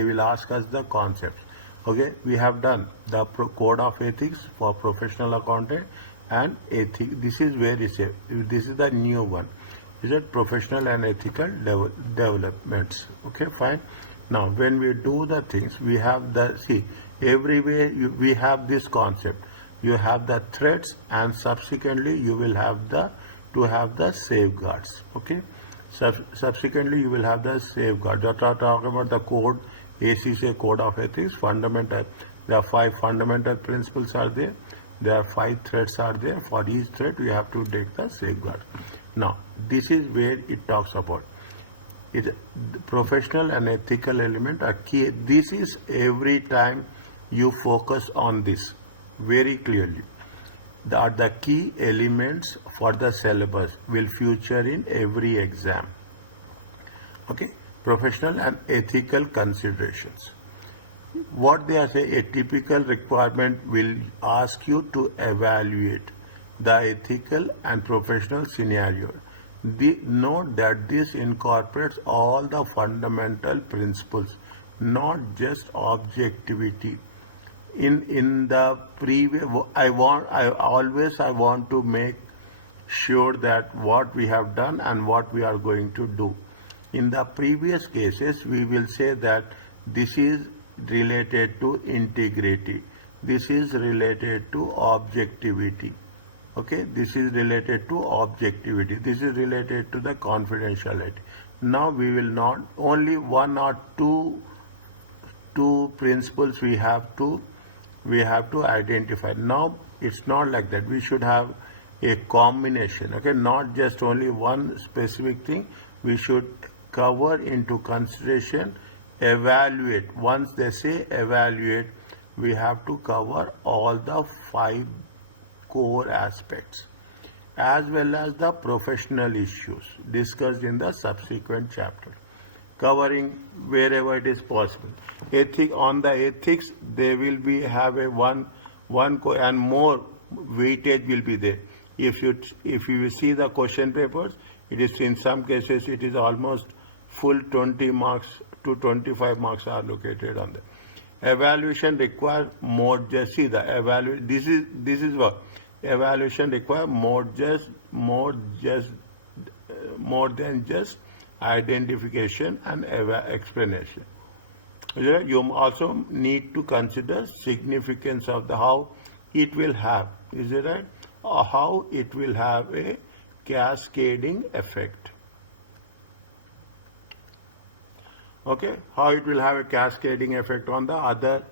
they will ask us the concepts. Okay, we have done the code of ethics for professional accountant and ethics. This is where is it? This is the new one. Is it professional and ethical developments? Okay, fine. Now, when we do the things, we have the, see, everywhere we have this concept. You have the threats, and subsequently you will have the safeguards. Okay, subsequently you will have the safeguard. You're talking about the code, ACCA code of ethics, fundamental. There are 5 fundamental principles are there. There are 5 threats are there. For each threat, we have to take the safeguard. Now, this is where it talks about it. Professional and ethical element are key. This is every time you focus on this very clearly. The key elements for the syllabus will feature in every exam. Okay, professional and ethical considerations. What they are saying, a typical requirement will ask you to evaluate the ethical and professional scenario. Note that this incorporates all the fundamental principles, not just objectivity. In the previous, I want to make sure that what we have done and what we are going to do. In the previous cases, we will say that this is related to integrity. This is related to objectivity. Okay, this is related to objectivity. This is related to the confidentiality. Now we will not, only 1 or 2 principles we have to identify. Now it's not like that. We should have a combination. Okay, not just only one specific thing. We should cover into consideration, evaluate. Once they say evaluate, we have to cover all the 5 core aspects as well as the professional issues discussed in the subsequent chapter, covering wherever it is possible. On the ethics, they will be have a one and more weightage will be there. If you see the question papers, it is in some cases it is almost full 20 marks to 25 marks are located on the evaluation. Require more just see the evaluation. This is what evaluation require more than just identification and explanation. You also need to consider significance of the how it will have. Is it right? Or how it will have a cascading effect. Okay, how it will have a cascading effect on the other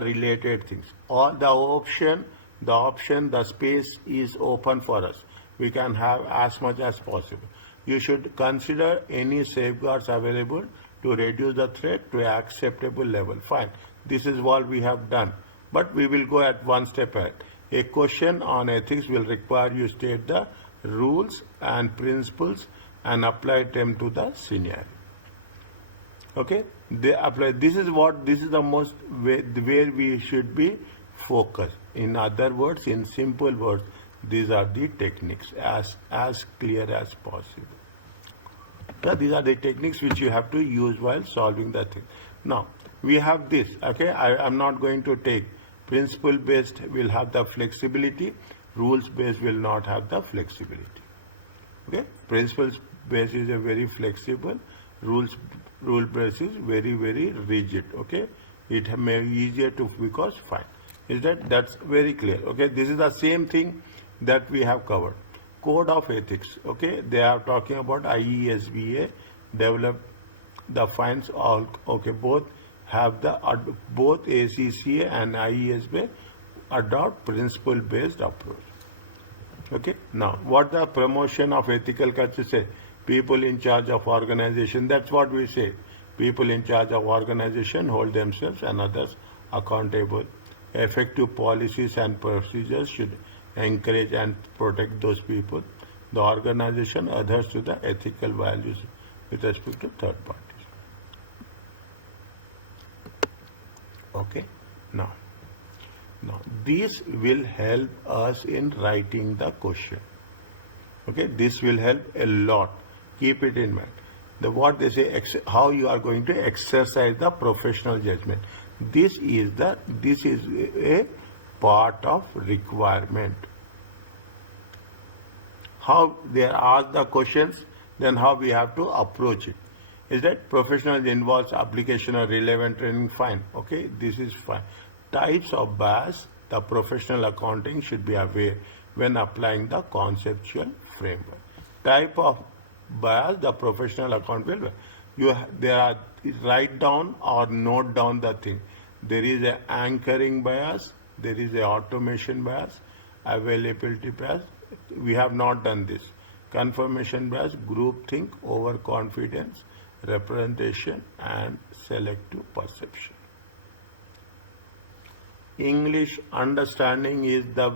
related things. Or the space is open for us. We can have as much as possible. You should consider any safeguards available to reduce the threat to an acceptable level. Fine. This is what we have done. But we will go at one step ahead. A question on ethics will require you state the rules and principles and apply them to the scenario. Okay? They apply. This is the most where we should be focused. In other words, in simple words, these are the techniques as clear as possible. So these are the techniques which you have to use while solving the thing. Now we have this. Okay, I am not going to take principle based. Will have the flexibility. Rules based will not have the flexibility. Okay, principles based is a very flexible. Rule based is very rigid. Okay, it may be easier to because fine. That's very clear. Okay, this is the same thing that we have covered. Code of ethics. Okay, they are talking about IESBA developed the fines all. Okay, both ACCA and IESBA adopt principle based approach. Okay, now what the promotion of ethical culture say? People in charge of organization. That's what we say. People in charge of organization hold themselves and others accountable. Effective policies and procedures should encourage and protect those people, the organization adheres to the ethical values with respect to third parties. Okay, now this will help us in writing the question. Okay, this will help a lot. Keep it in mind. what they say, how you are going to exercise the professional judgment. This is a part of requirement. How they ask the questions, then how we have to approach it. Is that professional involves application of relevant training? Fine. Okay, this is fine. Types of bias, the professional accounting should be aware when applying the conceptual framework. Type of bias, the professional account will write down or note down the thing. There is a anchoring bias, there is a automation bias, availability bias. We have not done this. Confirmation bias, groupthink, overconfidence, representation, and selective perception. English understanding is the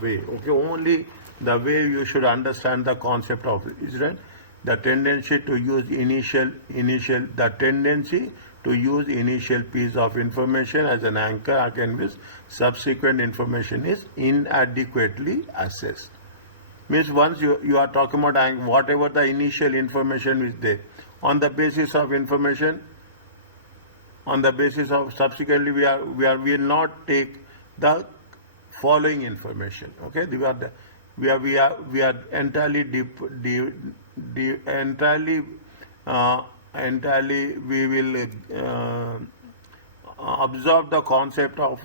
way. Okay, only the way you should understand the concept of it. Is right? The tendency to use initial piece of information as an anchor against subsequent information is inadequately assessed. Means once you are talking about whatever the initial information is there, on the basis of information, on the basis of subsequently we will not take the following information. Okay, we are entirely we will observe the concept of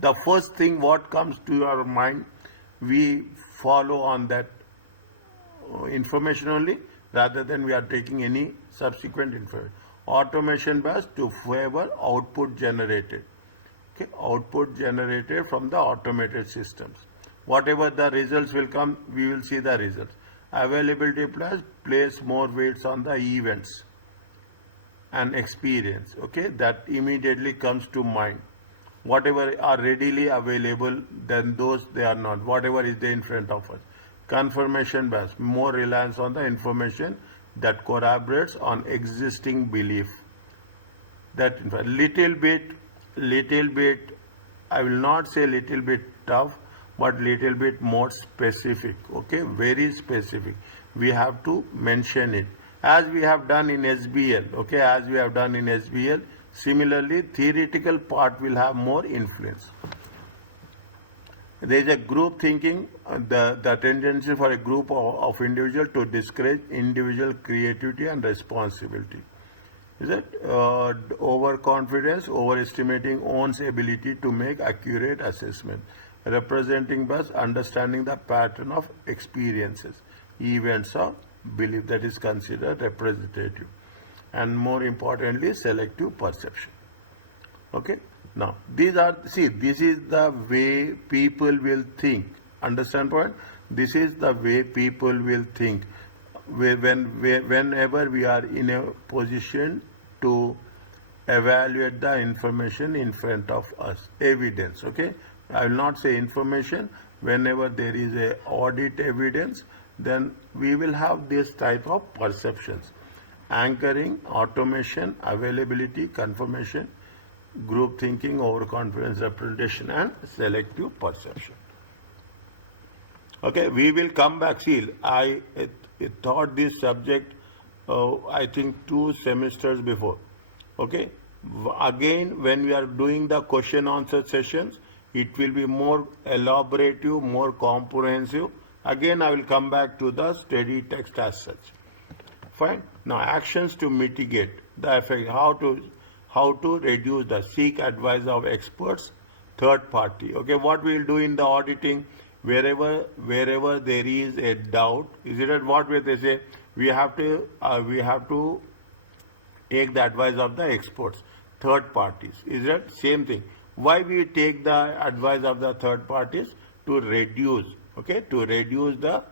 the first thing what comes to your mind. We follow on that information only, rather than we are taking any subsequent information. Automation bias to favor output generated. Okay, output generated from the automated systems. Whatever the results will come, we will see the results. Availability plus place more weights on the events and experience. Okay, that immediately comes to mind. Whatever are readily available, then those they are not. Whatever is there in front of us. Confirmation bias, more reliance on the information that corroborates on existing belief. That little bit, I will not say little bit tough, but little bit more specific. Okay, very specific. We have to mention it, as we have done in SBL. Okay, as we have done in SBL. Similarly, theoretical part will have more influence. There is a group thinking, the tendency for a group of individuals to discourage individual creativity and responsibility. Is it overconfidence, overestimating one's ability to make accurate assessment. Representing bias, understanding the pattern of experiences, events or belief, that is considered representative. And more importantly, selective perception. Okay. Now, this is the way people will think. Understand point? This is the way people will think. Whenever we are in a position to evaluate the information in front of us, evidence. Okay, I will not say information. Whenever there is a audit evidence, then we will have this type of perceptions. Anchoring, automation, availability, confirmation, group thinking, overconfidence, representation, and selective perception. Okay, we will come back. See, I taught this subject, I think 2 semesters before. Okay, again, when we are doing the question answer sessions, it will be more elaborative, more comprehensive. Again, I will come back to the study text as such. Fine. Now, actions to mitigate the effect. How to reduce the seek advice of experts, third party. Okay, what we will do in the auditing, wherever there is a doubt, is it at what way they say we have to take the advice of the experts, third parties. Is that same thing? Why we take the advice of the third parties? To reduce, okay, to reduce the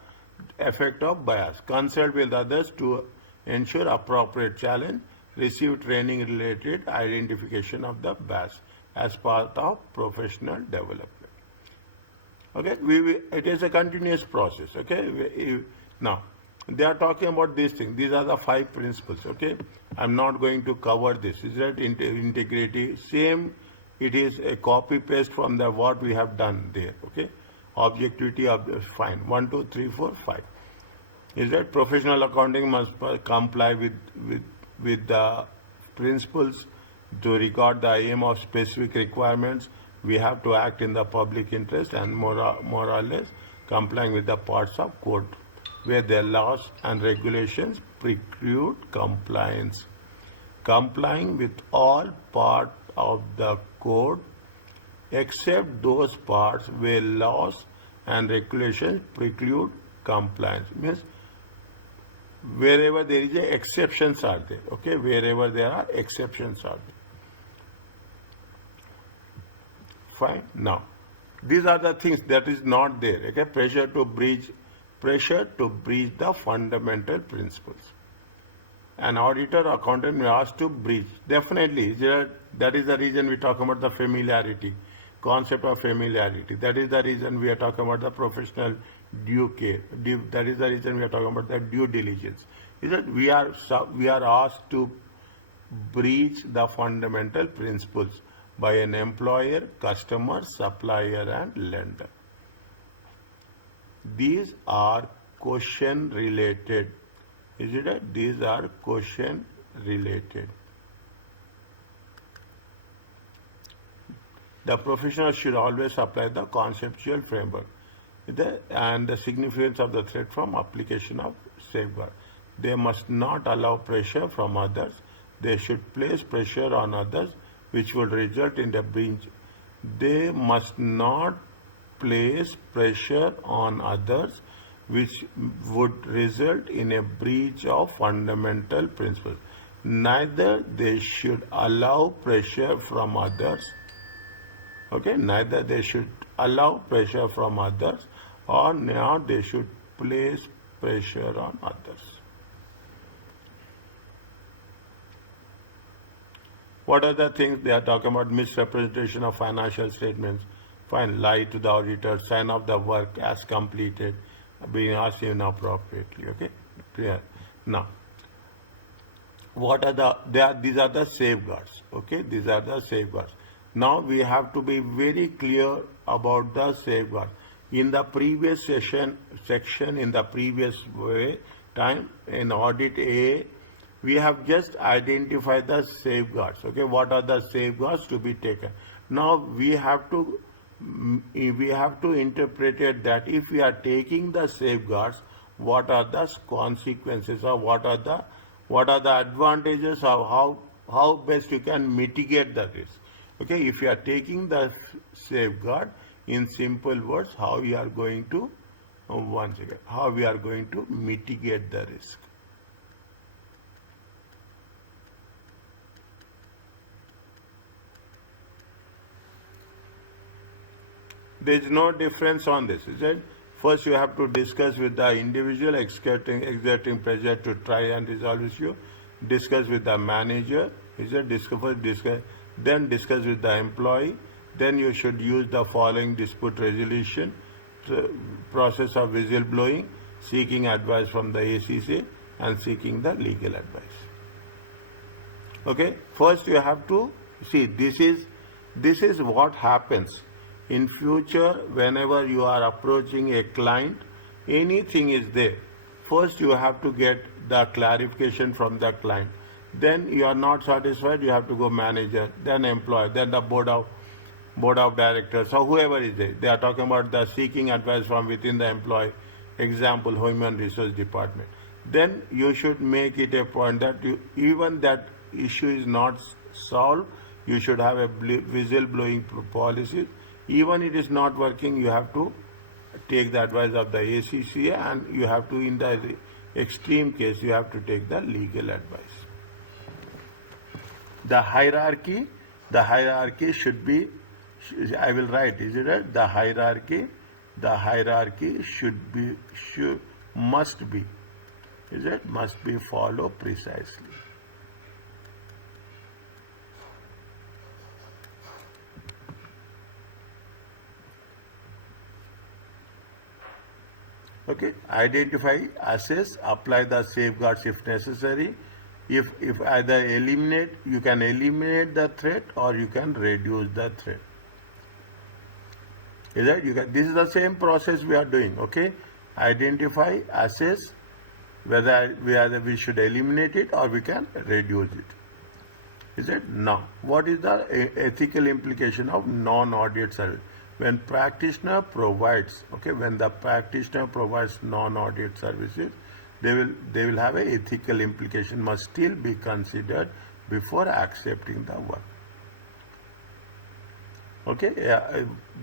effect of bias. Consult with others to ensure appropriate challenge. Receive training related identification of the bias as part of professional development. Okay, it is a continuous process. Okay, now they are talking about these things. These are the 5 principles. Okay, I'm not going to cover this. Is that integrity? Same. It is a copy paste from the what we have done there. Okay, objectivity, fine. 1, 2, 3, 4, 5. is that professional accounting must comply with the principles to regard the aim of specific requirements. We have to act in the public interest and more or less complying with the parts of code where the laws and regulations preclude compliance. Complying with all part of the code except those parts where laws and regulations preclude compliance. Means wherever there is a exceptions are there, okay, wherever there are exceptions are there. Fine. Now, these are the things that is not there, okay, pressure to breach the fundamental principles. An auditor accountant may ask to breach. Definitely, that is the reason we talk about the familiarity, concept of familiarity. That is the reason we are talking about the professional due care. That is the reason we are talking about the due diligence. Is that we are asked to breach the fundamental principles by an employer, customer, supplier, and lender. These are question related. Is it that? These are question related. The professional should always apply the conceptual framework and the significance of the threat from application of safeguard. They must not allow pressure from others. They should place pressure on others which will result in the breach. They must not place pressure on others which would result in a breach of fundamental principles. Neither they should allow pressure from others, okay, neither they should allow pressure from others or now they should place pressure on others. What are the things they are talking about? Misrepresentation of financial statements. Fine, lie to the auditor, sign off the work as completed, being asked inappropriately. Okay, clear. Now, what are these are the safeguards. Okay, these are the safeguards. Now we have to be very clear about the safeguards. In the previous section in the previous time in audit A, we have just identified the safeguards. Okay, what are the safeguards to be taken? Now we have to interpret it that if we are taking the safeguards, what are the consequences or what are the advantages of how best you can mitigate the risk. Okay, if you are taking the safeguard, in simple words, how we are going to mitigate the risk. There is no difference on this, is it? First, you have to discuss with the individual exerting pressure to try and resolve issue. Discuss with the manager, is it? Then discuss with the employee. Then you should use the following dispute resolution process of whistleblowing, seeking advice from the ACCA, and seeking the legal advice. Okay. First, you have to see this is what happens. In future, whenever you are approaching a client, anything is there. First, you have to get the clarification from the client. Then you are not satisfied, you have to go manager, then employer, then the board of directors, or whoever is there. They are talking about the seeking advice from within the employee, example, human resource department. Then you should make it a point that even that issue is not solved, you should have a whistleblowing policy. Even it is not working, you have to take the advice of the ACCA, and you have to, in the extreme case, you have to take the legal advice. The hierarchy should be, I will write, is it right? The hierarchy must be, is it? Must be followed precisely. Okay, identify, assess, apply the safeguards if necessary. If either you can eliminate the threat or you can reduce the threat. Is that this is the same process we are doing. Okay, identify, assess, whether we should eliminate it or we can reduce it. Is it? Now, what is the ethical implication of non-audit service? When practitioner provides, when the practitioner provides non-audit services, they will have an ethical implication, must still be considered before accepting the work.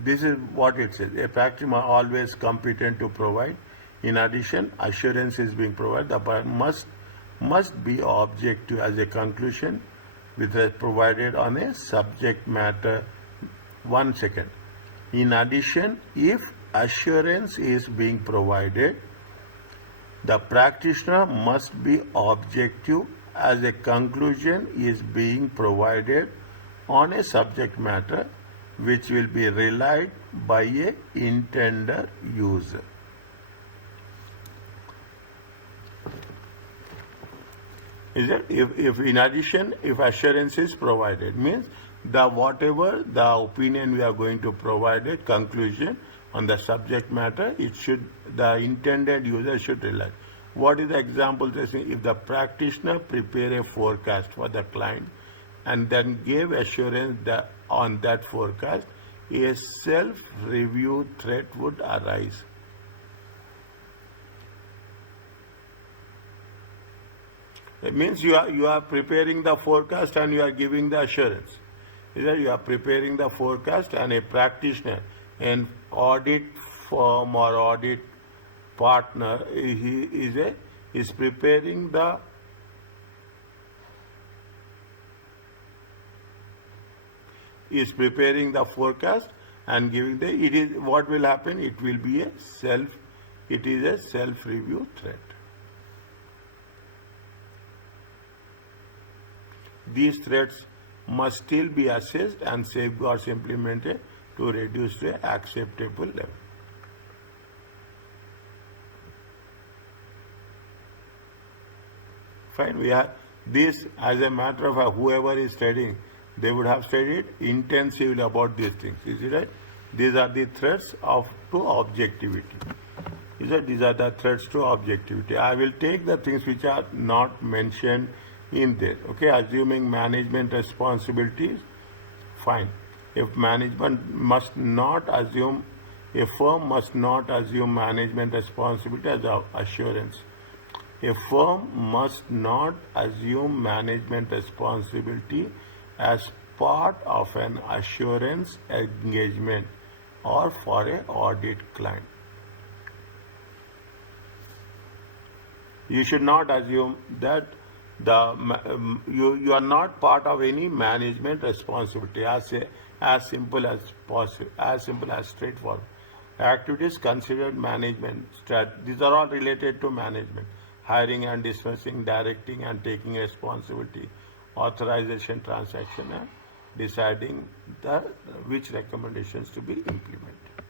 This is what it says. A practitioner always competent to provide. In addition, assurance is being provided. The part must be objective as a conclusion, which is provided on a subject matter. 1 second. In addition, if assurance is being provided, the practitioner must be objective as a conclusion is being provided on a subject matter which will be relied by a intended user. Is it? If in addition, if assurance is provided, means whatever the opinion we are going to provide a conclusion on the subject matter, the intended user should realize. What is the example? If the practitioner prepare a forecast for the client and then gave assurance that on that forecast, a self-review threat would arise. It means you are preparing the forecast and you are giving the assurance. You are preparing the forecast, and a practitioner, an audit firm or audit partner, is preparing the forecast and giving what will happen? It is a self-review threat. These threats must still be assessed and safeguards implemented to reduce to an acceptable level. Fine, we have this as a matter of fact, whoever is studying, they would have studied intensively about these things. Is it right? These are the threats to objectivity. These are the threats to objectivity. I will take the things which are not mentioned in there. Assuming management responsibilities, fine. If management must not assume, a firm must not assume management responsibility as assurance. A firm must not assume management responsibility as part of an assurance engagement or for an audit client. You should not assume that you are not part of any management responsibility. As simple as possible, as simple as straightforward. Activities considered management. These are all related to management. Hiring and dismissing, directing and taking responsibility, authorization, transaction, and deciding which recommendations to be implemented.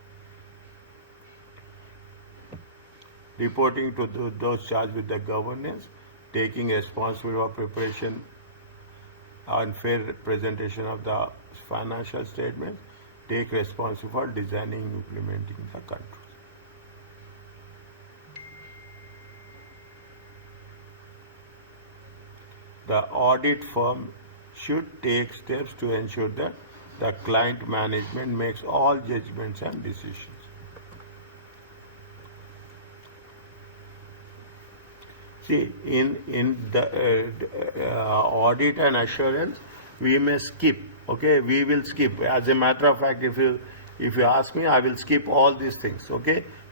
Reporting to those charged with the governance, taking responsibility for preparation and fair presentation of the financial statements, take responsibility for designing and implementing the controls. The audit firm should take steps to ensure that the client management makes all judgments and decisions. See, in the audit and assurance, we may skip. We will skip. As a matter of fact, if you ask me, I will skip all these things.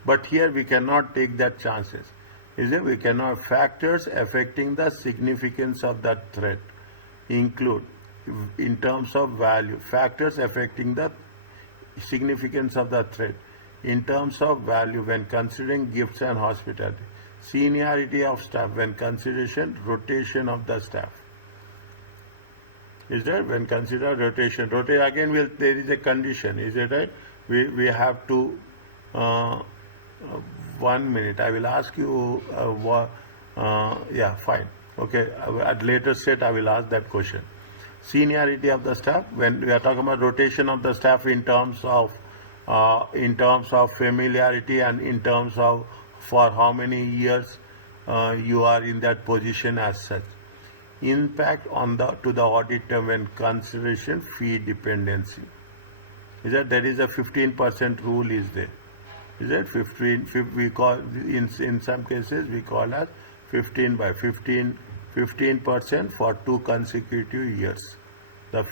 But here we cannot take that chances. We cannot. Factors affecting the significance of that threat include, in terms of value, factors affecting the significance of the threat in terms of value when considering gifts and hospitality, seniority of staff when consideration rotation of the staff. Is that when consider rotation? Again, there is a condition. Is it right? We have to. 1 minute. I will ask you. Yeah, fine. At later set, I will ask that question. Seniority of the staff. When we are talking about rotation of the staff in terms of familiarity and in terms of for how many years you are in that position as such. Impact on the to the audit term when consideration fee dependency. Is that there is a 15% rule is there. Is that 15 we call in some cases we call as 15 by 15% for 2 consecutive years. The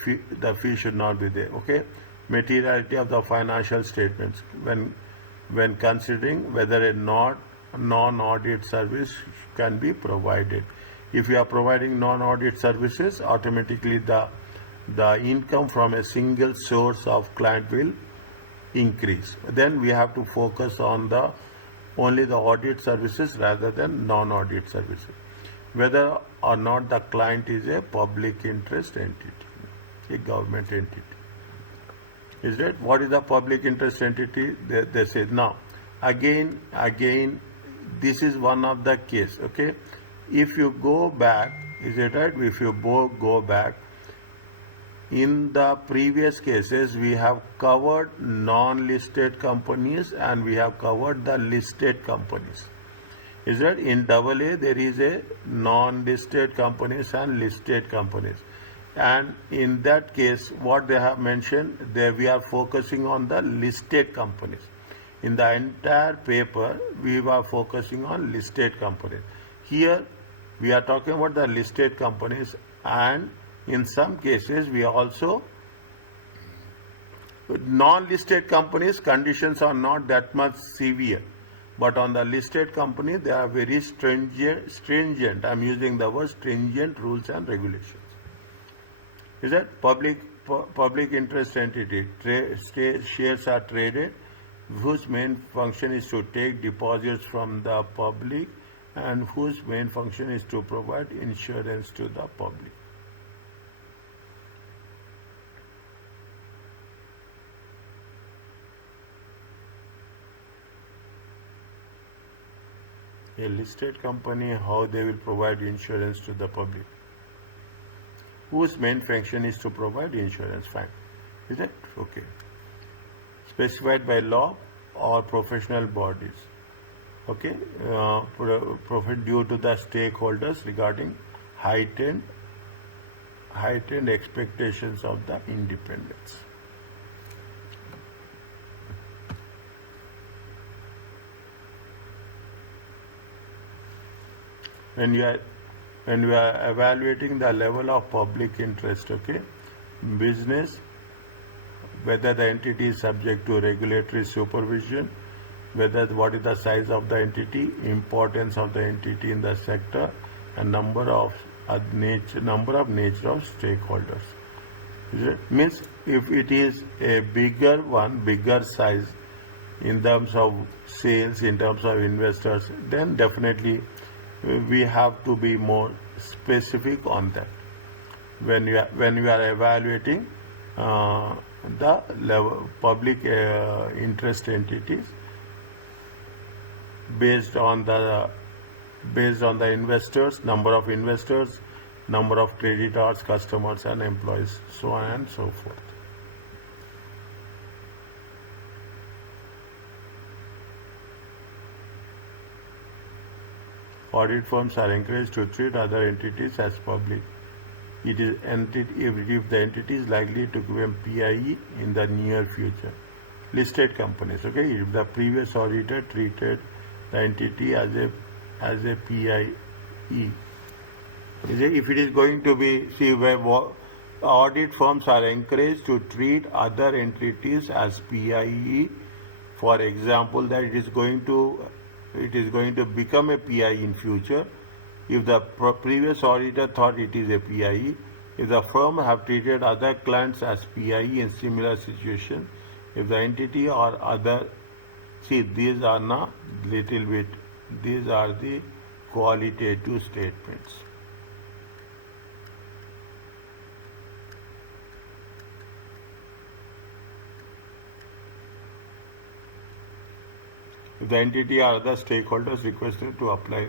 fee should not be there. Okay. Materiality of the financial statements when considering whether a non-audit service can be provided. If you are providing non-audit services, automatically the income from a single source of client will increase. Then we have to focus on only the audit services rather than non-audit services. Whether or not the client is a public interest entity, a government entity. Is that what is the public interest entity? They say now. Again, this is one of the case. Okay, if you go back, is it right? If you go back, in the previous cases we have covered non-listed companies and we have covered the listed companies. Is that in AA there is a non-listed companies and listed companies, and in that case what they have mentioned there, we are focusing on the listed companies. In the entire paper we were focusing on listed companies. Here we are talking about the listed companies, and in some cases we also non-listed companies conditions are not that much severe, but on the listed company they are very stringent. I am using the word stringent rules and regulations. Is that public interest entity? Shares are traded whose main function is to take deposits from the public and whose main function is to provide insurance to the public. A listed company, how they will provide insurance to the public? Whose main function is to provide insurance? Fine. Is it? Okay. Specified by law or professional bodies. Okay. Profit due to the stakeholders regarding heightened expectations of the independence. When you are evaluating the level of public interest, okay, business, whether the entity is subject to regulatory supervision, what is the size of the entity, importance of the entity in the sector, and number of nature of stakeholders. Means if it is a bigger size in terms of sales, in terms of investors, then definitely we have to be more specific on that when you are evaluating the level public interest entities based on the investors, number of investors, number of creditors, customers and employees, so on and so forth. Audit firms are encouraged to treat other entities as public. It is if the entity is likely to become PIE in the near future. Listed companies, okay, if the previous auditor treated the entity as a PIE. If it is going to be, audit firms are encouraged to treat other entities as PIE. For example, that it is going to become a PIE in future. If the previous auditor thought it is a PIE, if the firm have treated other clients as PIE in similar situation, if the entity or other, these are now these are the qualitative statements. If the entity or other stakeholders requested to apply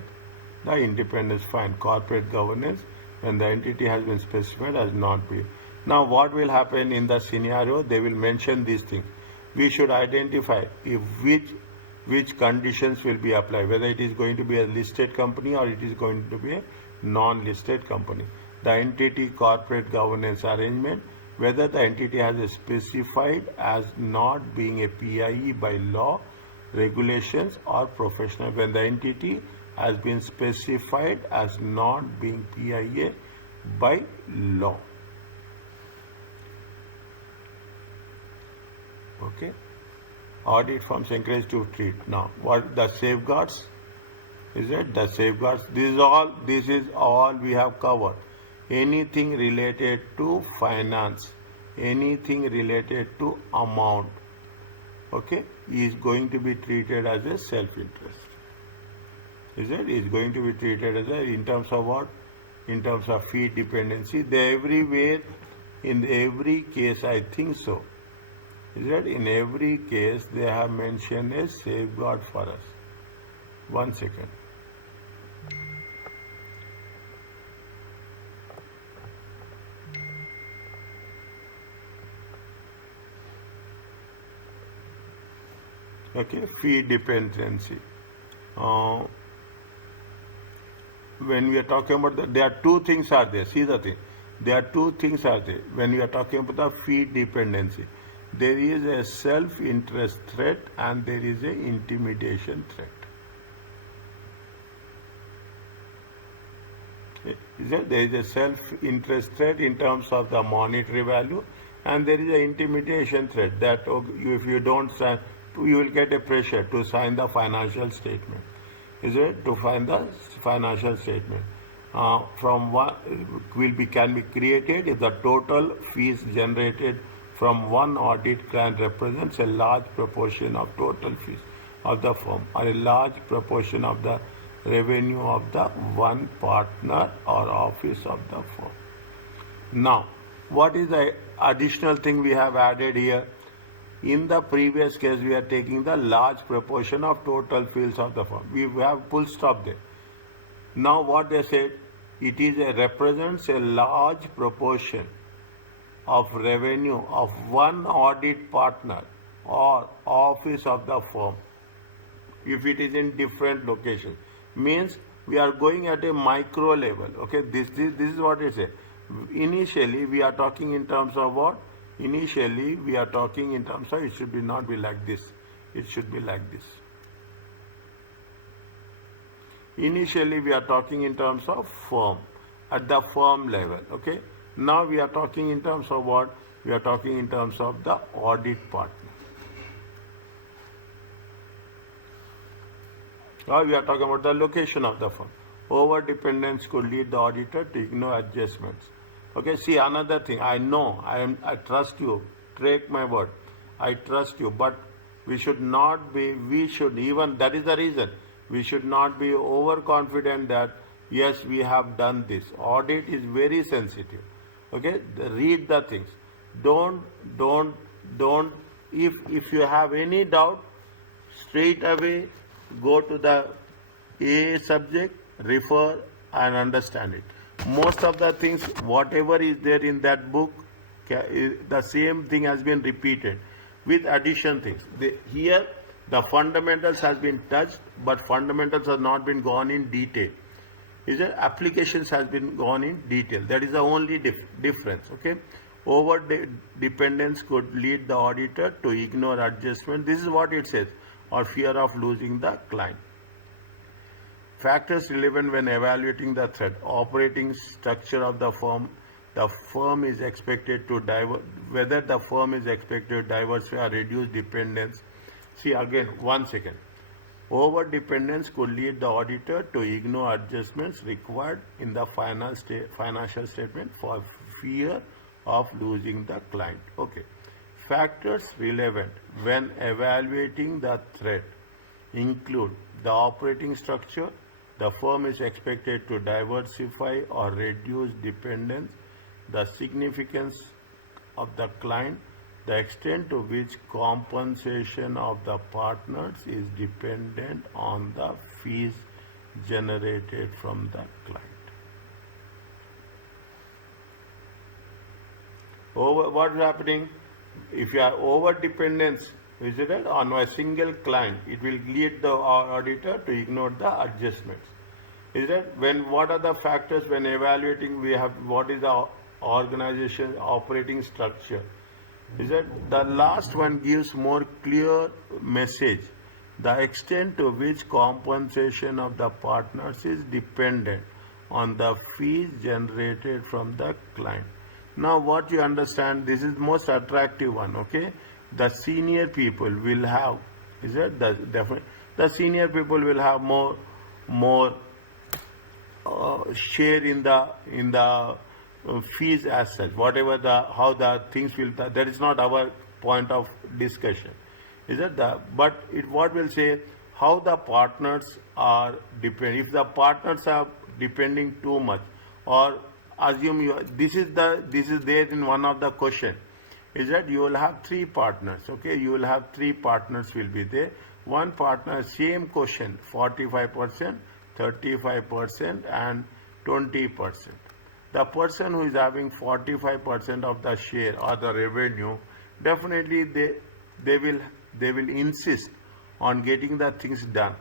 the independence, fine. Corporate governance, when the entity has been specified as not be. Now what will happen in the scenario? They will mention these things. We should identify if which which conditions will be applied, whether it is going to be a listed company or it is going to be a non-listed company. The entity corporate governance arrangement, whether the entity has specified as not being a PIE by law, regulations or professional, when the entity has been specified as not being PIA by law. Okay. Audit firms encouraged to treat. Now, what the safeguards? Is it the safeguards? This is all we have covered. Anything related to finance, anything related to amount, okay, is going to be treated as a self-interest. Is it? Is going to be treated as a, in terms of what? In terms of fee dependency. They everywhere, in every case, I think so. Is that in every case they have mentioned a safeguard for us. 1 second. Okay, fee dependency. When we are talking about there are two things are there. See the thing. There are two things are there. When we are talking about the fee dependency, there is a self-interest threat and there is a intimidation threat. There is a self-interest threat in terms of the monetary value, and there is an intimidation threat that if you don't sign, you will get a pressure to sign the financial statement. Is it? To find the financial statement. From what can be created if the total fees generated from one audit client represents a large proportion of total fees of the firm or a large proportion of the revenue of the one partner or office of the firm. Now, what is the additional thing we have added here? In the previous case, we are taking the large proportion of total fees of the firm. We have full stop there. Now, what they said, it is represents a large proportion of revenue of one audit partner or office of the firm if it is in different locations. Means we are going at a micro level. Okay, this is what it says. Initially we are talking in terms of what? Initially we are talking in terms of, it should be not be like this, it should be like this. Initially we are talking in terms of firm, at the firm level. Okay, now we are talking in terms of what? We are talking in terms of the audit partner. Now we are talking about the location of the firm. Over dependence could lead the auditor to ignore adjustments. Okay, see another thing. I know, I trust you. Take my word. I trust you, but we should not be. We should even. That is the reason. We should not be overconfident that yes, we have done this. Audit is very sensitive. Okay, read the things. Don't. If you have any doubt, straight away go to the A subject, refer and understand it. Most of the things, whatever is there in that book, the same thing has been repeated with addition things. Here, the fundamentals has been touched, but fundamentals have not been gone in detail. Is there applications has been gone in detail. That is the only difference. Okay, over dependence could lead the auditor to ignore adjustment. This is what it says, or fear of losing the client. Factors relevant when evaluating the threat: operating structure of the firm. The firm is expected to whether the firm is expected to diversify or reduce dependence. See again, 1 second. Over dependence could lead the auditor to ignore adjustments required in the financial statement for fear of losing the client. Okay. Factors relevant when evaluating the threat include the operating structure. The firm is expected to diversify or reduce dependence, the significance of the client, the extent to which compensation of the partners is dependent on the fees generated from the client. What is happening? If you are over dependence, Is it right? On a single client, it will lead the auditor to ignore the adjustments. Is that when what are the factors when evaluating? We have what is the organization operating structure. Is that the last one gives more clear message. The extent to which compensation of the partners is dependent on the fees generated from the client. Now what you understand, this is most attractive one, okay? The senior people will have, is that the definitely the senior people will have more share in the fees as such. Whatever the how the things will that is not our point of discussion. Is that the but it what will say how the partners are depend if the partners are depending too much or assume you this is there in one of the question is that you will have three partners, okay, you will have three partners will be there, one partner same question 45%, 35% and 20%. The person who is having 45% of the share or the revenue, definitely they will insist on getting the things done.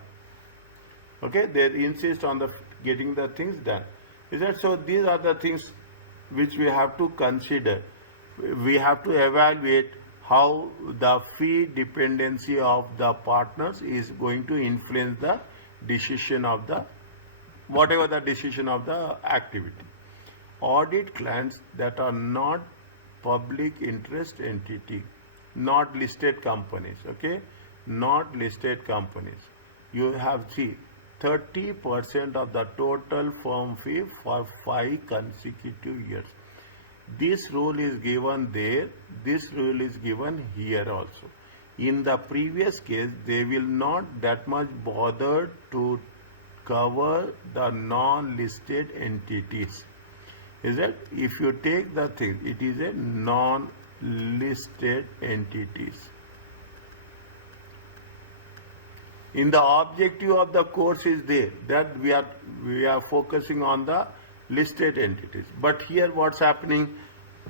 Okay, they insist on the getting the things done. Is that so? These are the things which we have to consider. We have to evaluate how the fee dependency of the partners is going to influence the decision of the whatever the decision of the activity. Audit clients that are not public interest entity, not listed companies, okay, not listed companies. You have 30% of the total firm fee for 5 consecutive years. This rule is given there, this rule is given here also. In the previous case, they will not that much bother to cover the non-listed entities. Is that if you take the thing, it is a non-listed entities. In the objective of the course is there that we are focusing on the listed entities. But here what's happening?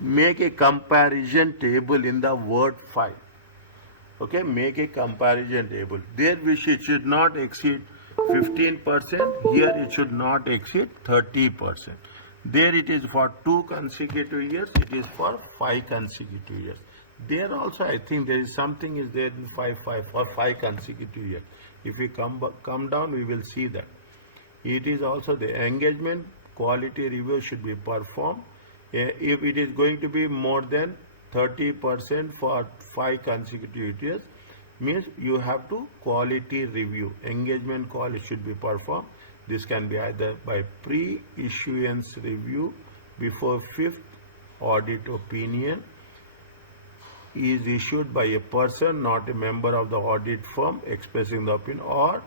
Make a comparison table in the word file. Okay, make a comparison table. There it should not exceed 15%. Here it should not exceed 30%. There it is for 2 consecutive years. It is for 5 consecutive years. There also I think there is something is there in 5 for 5 consecutive years. If we come down, we will see that. It is also the engagement quality review should be performed. If it is going to be more than 30% for 5 consecutive years, means you have to quality review. Engagement quality should be performed. This can be either by pre-issuance review before 5th audit opinion is issued by a person not a member of the audit firm expressing the opinion, or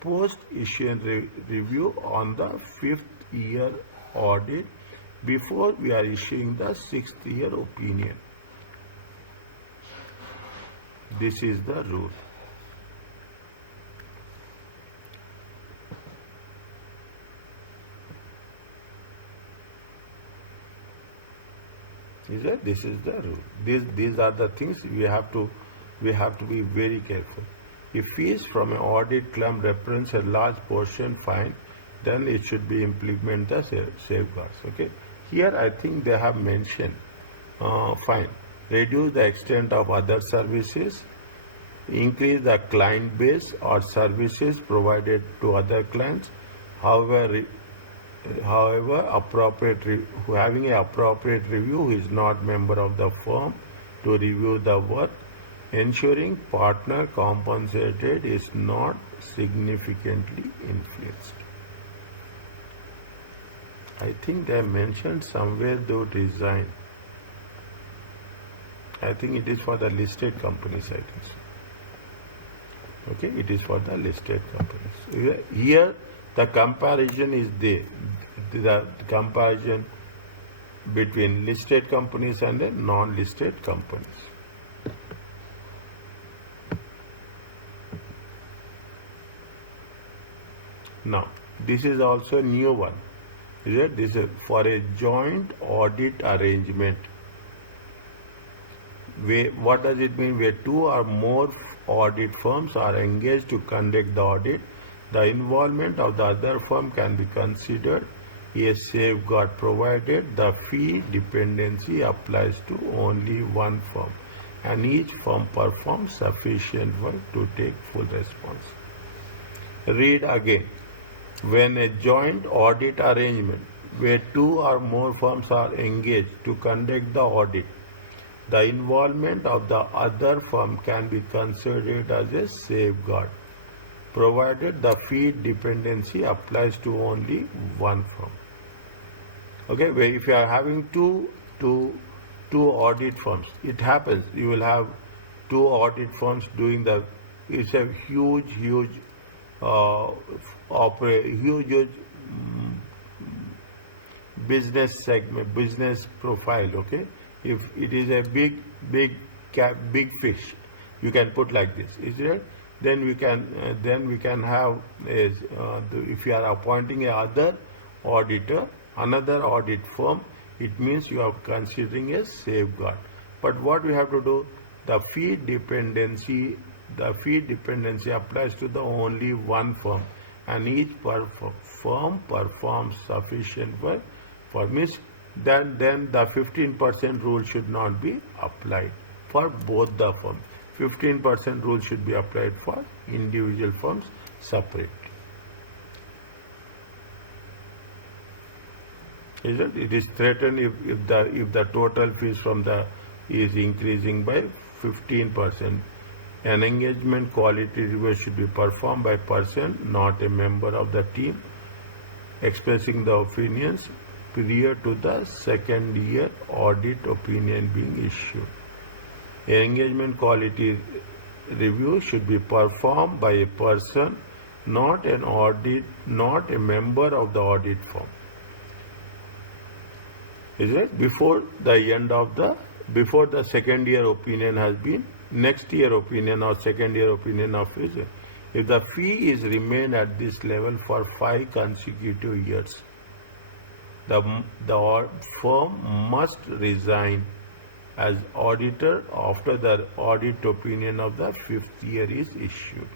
post-issuance review on the 5th year audit before we are issuing the 6th year opinion. This is the rule. This is the rule. These are the things we have to be very careful. If fees from an audit claim represents a large portion fine, then it should be implement the safeguards. Okay. Here I think they have mentioned fine. Reduce the extent of other services, increase the client base or services provided to other clients. However, having an appropriate review who is not member of the firm to review the work, ensuring partner compensated is not significantly influenced. I think they mentioned somewhere they would resign. I think it is for the listed companies, I think so. Okay, it is for the listed companies. Here the comparison is there. The comparison between listed companies and the non-listed companies. Now, this is also a new one. This is for a joint audit arrangement. What does it mean? Where two or more audit firms are engaged to conduct the audit, the involvement of the other firm can be considered a safeguard provided the fee dependency applies to only one firm and each firm performs sufficient work to take full response. Read again. When a joint audit arrangement where two or more firms are engaged to conduct the audit, the involvement of the other firm can be considered as a safeguard, provided the fee dependency applies to only one firm. Okay, where if you are having two audit firms, it happens you will have two audit firms doing it's a huge business segment, business profile. Okay, if it is a big fish, you can put like this, is it? Then we can have if you are appointing another audit firm, it means you are considering a safeguard. But what we have to do, the fee dependency applies to the only one firm and each firm performs sufficient work for means then the 15% rule should not be applied for both the firms. 15% rule should be applied for individual firms separately. It is threatened if the total fees from is increasing by 15%. An engagement quality review should be performed by person, not a member of the team, expressing the opinions prior to the second year audit opinion being issued. An engagement quality review should be performed by a person, not a member of the audit firm. Is it? Before the second year opinion has been, next year opinion or second year opinion of is if the fee is remained at this level for 5 consecutive years, the firm must resign as auditor after the audit opinion of the 5th year is issued.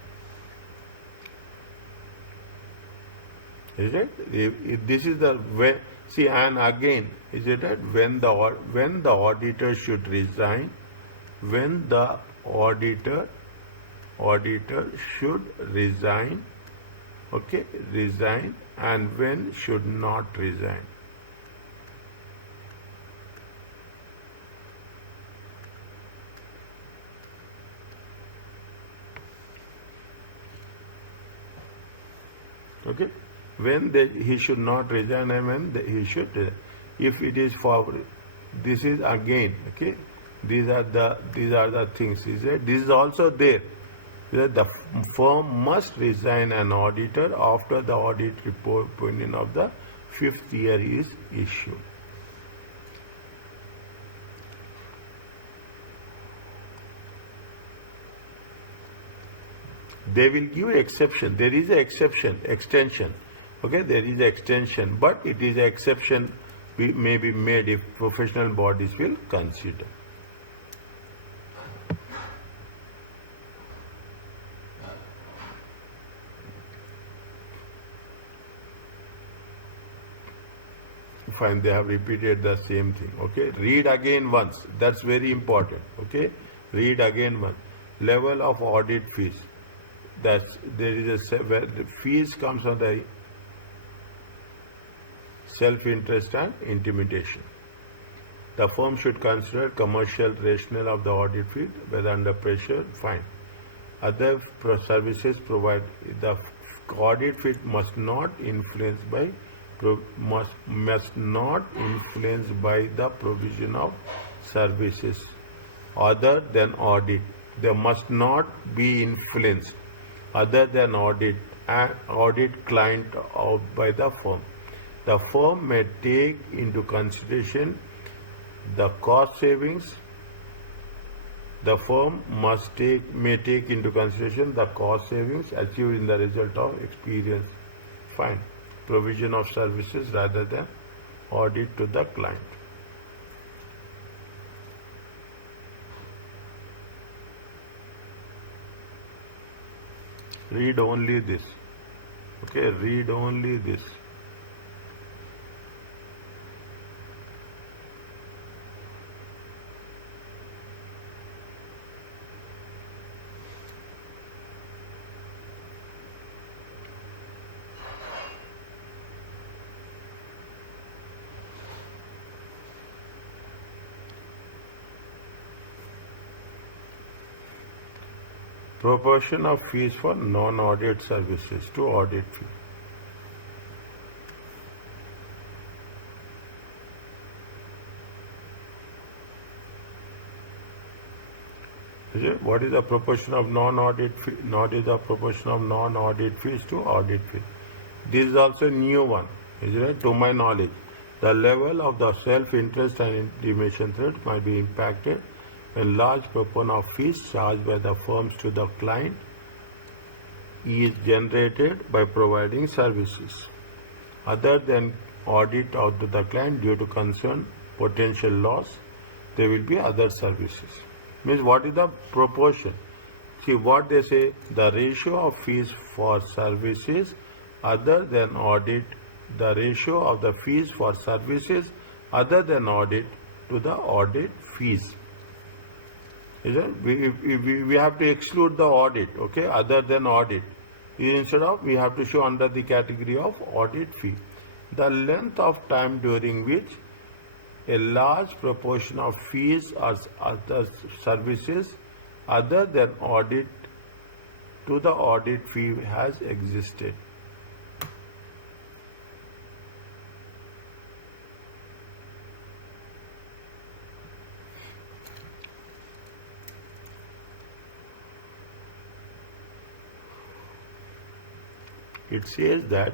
Is it? If this is the way. See, and again, is it that when the auditor should resign, when the auditor should resign, okay, resign, and when should not resign. Okay, when he should not resign and when he should, if it is for, this is again, okay, these are the things. Is it? This is also there. The firm must resign an auditor after the audit report opinion of the 5th year is issued. They will give exception. There is an extension. Okay, there is an extension, but it is an exception may be made if professional bodies will consider. Fine, they have repeated the same thing. Okay, read again once. That's very important. Okay, read again once. Level of audit fees. There is where the fees comes on the self-interest and intimidation. The firm should consider commercial rationale of the audit fee, whether under pressure, fine. Other services provide the audit fee must not influence by the provision of services other than audit. They must not be influenced other than audit client by the firm. The firm may take into consideration the cost savings. The firm may take into consideration the cost savings achieved in the result of experience. Fine. Provision of services rather than audit to the client. read only this. Okay, read only this. Proportion of fees for non-audit services to audit fee. What is the proportion of non-audit fee? What is the proportion of non-audit fees to audit fee? This is also a new one, is it? To my knowledge, the level of the self-interest and intimation threat might be impacted when large proportion of fees charged by the firms to the client is generated by providing services other than audit of the client due to concern potential loss. There will be other services. Means what is the proportion? See what they say, the ratio of fees for services other than audit, the ratio of the fees for services other than audit to the audit fees. Is it? We have to exclude the audit, okay, other than audit. Instead of, we have to show under the category of audit fee. The length of time during which a large proportion of fees or other services other than audit to the audit fee has existed. It says that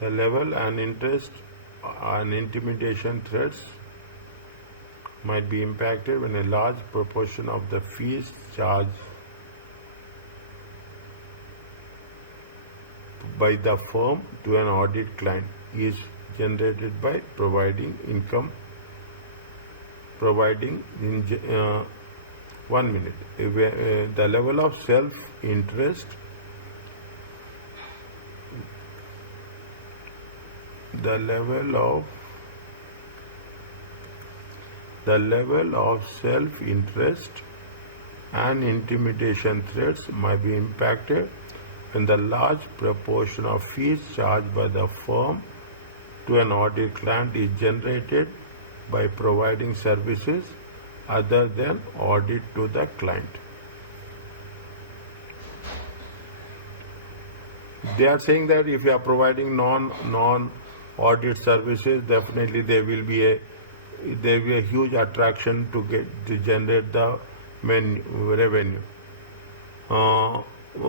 the level and interest and intimidation threats might be impacted when a large proportion of the fees charged by the firm to an audit client is generated by providing income, one minute. The level of self-interest, the level of self-interest and intimidation threats might be impacted when the large proportion of fees charged by the firm to an audit client is generated by providing services other than audit to the client. They are saying that if you are providing non-audit services, definitely there will be a huge attraction to generate the revenue.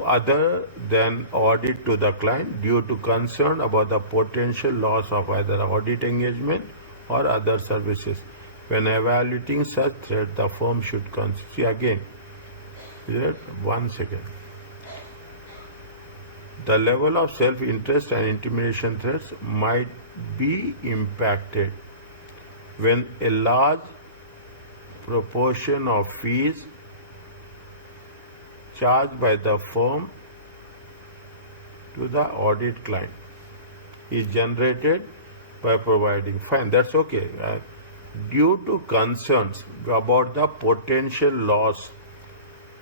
Other than audit to the client due to concern about the potential loss of either audit engagement or other services. When evaluating such threat, the firm should consider. See again, one second. The level of self-interest and intimidation threats might be impacted when a large proportion of fees charged by the firm to the audit client is generated by providing. Fine, that's okay. Due to concerns about the potential loss,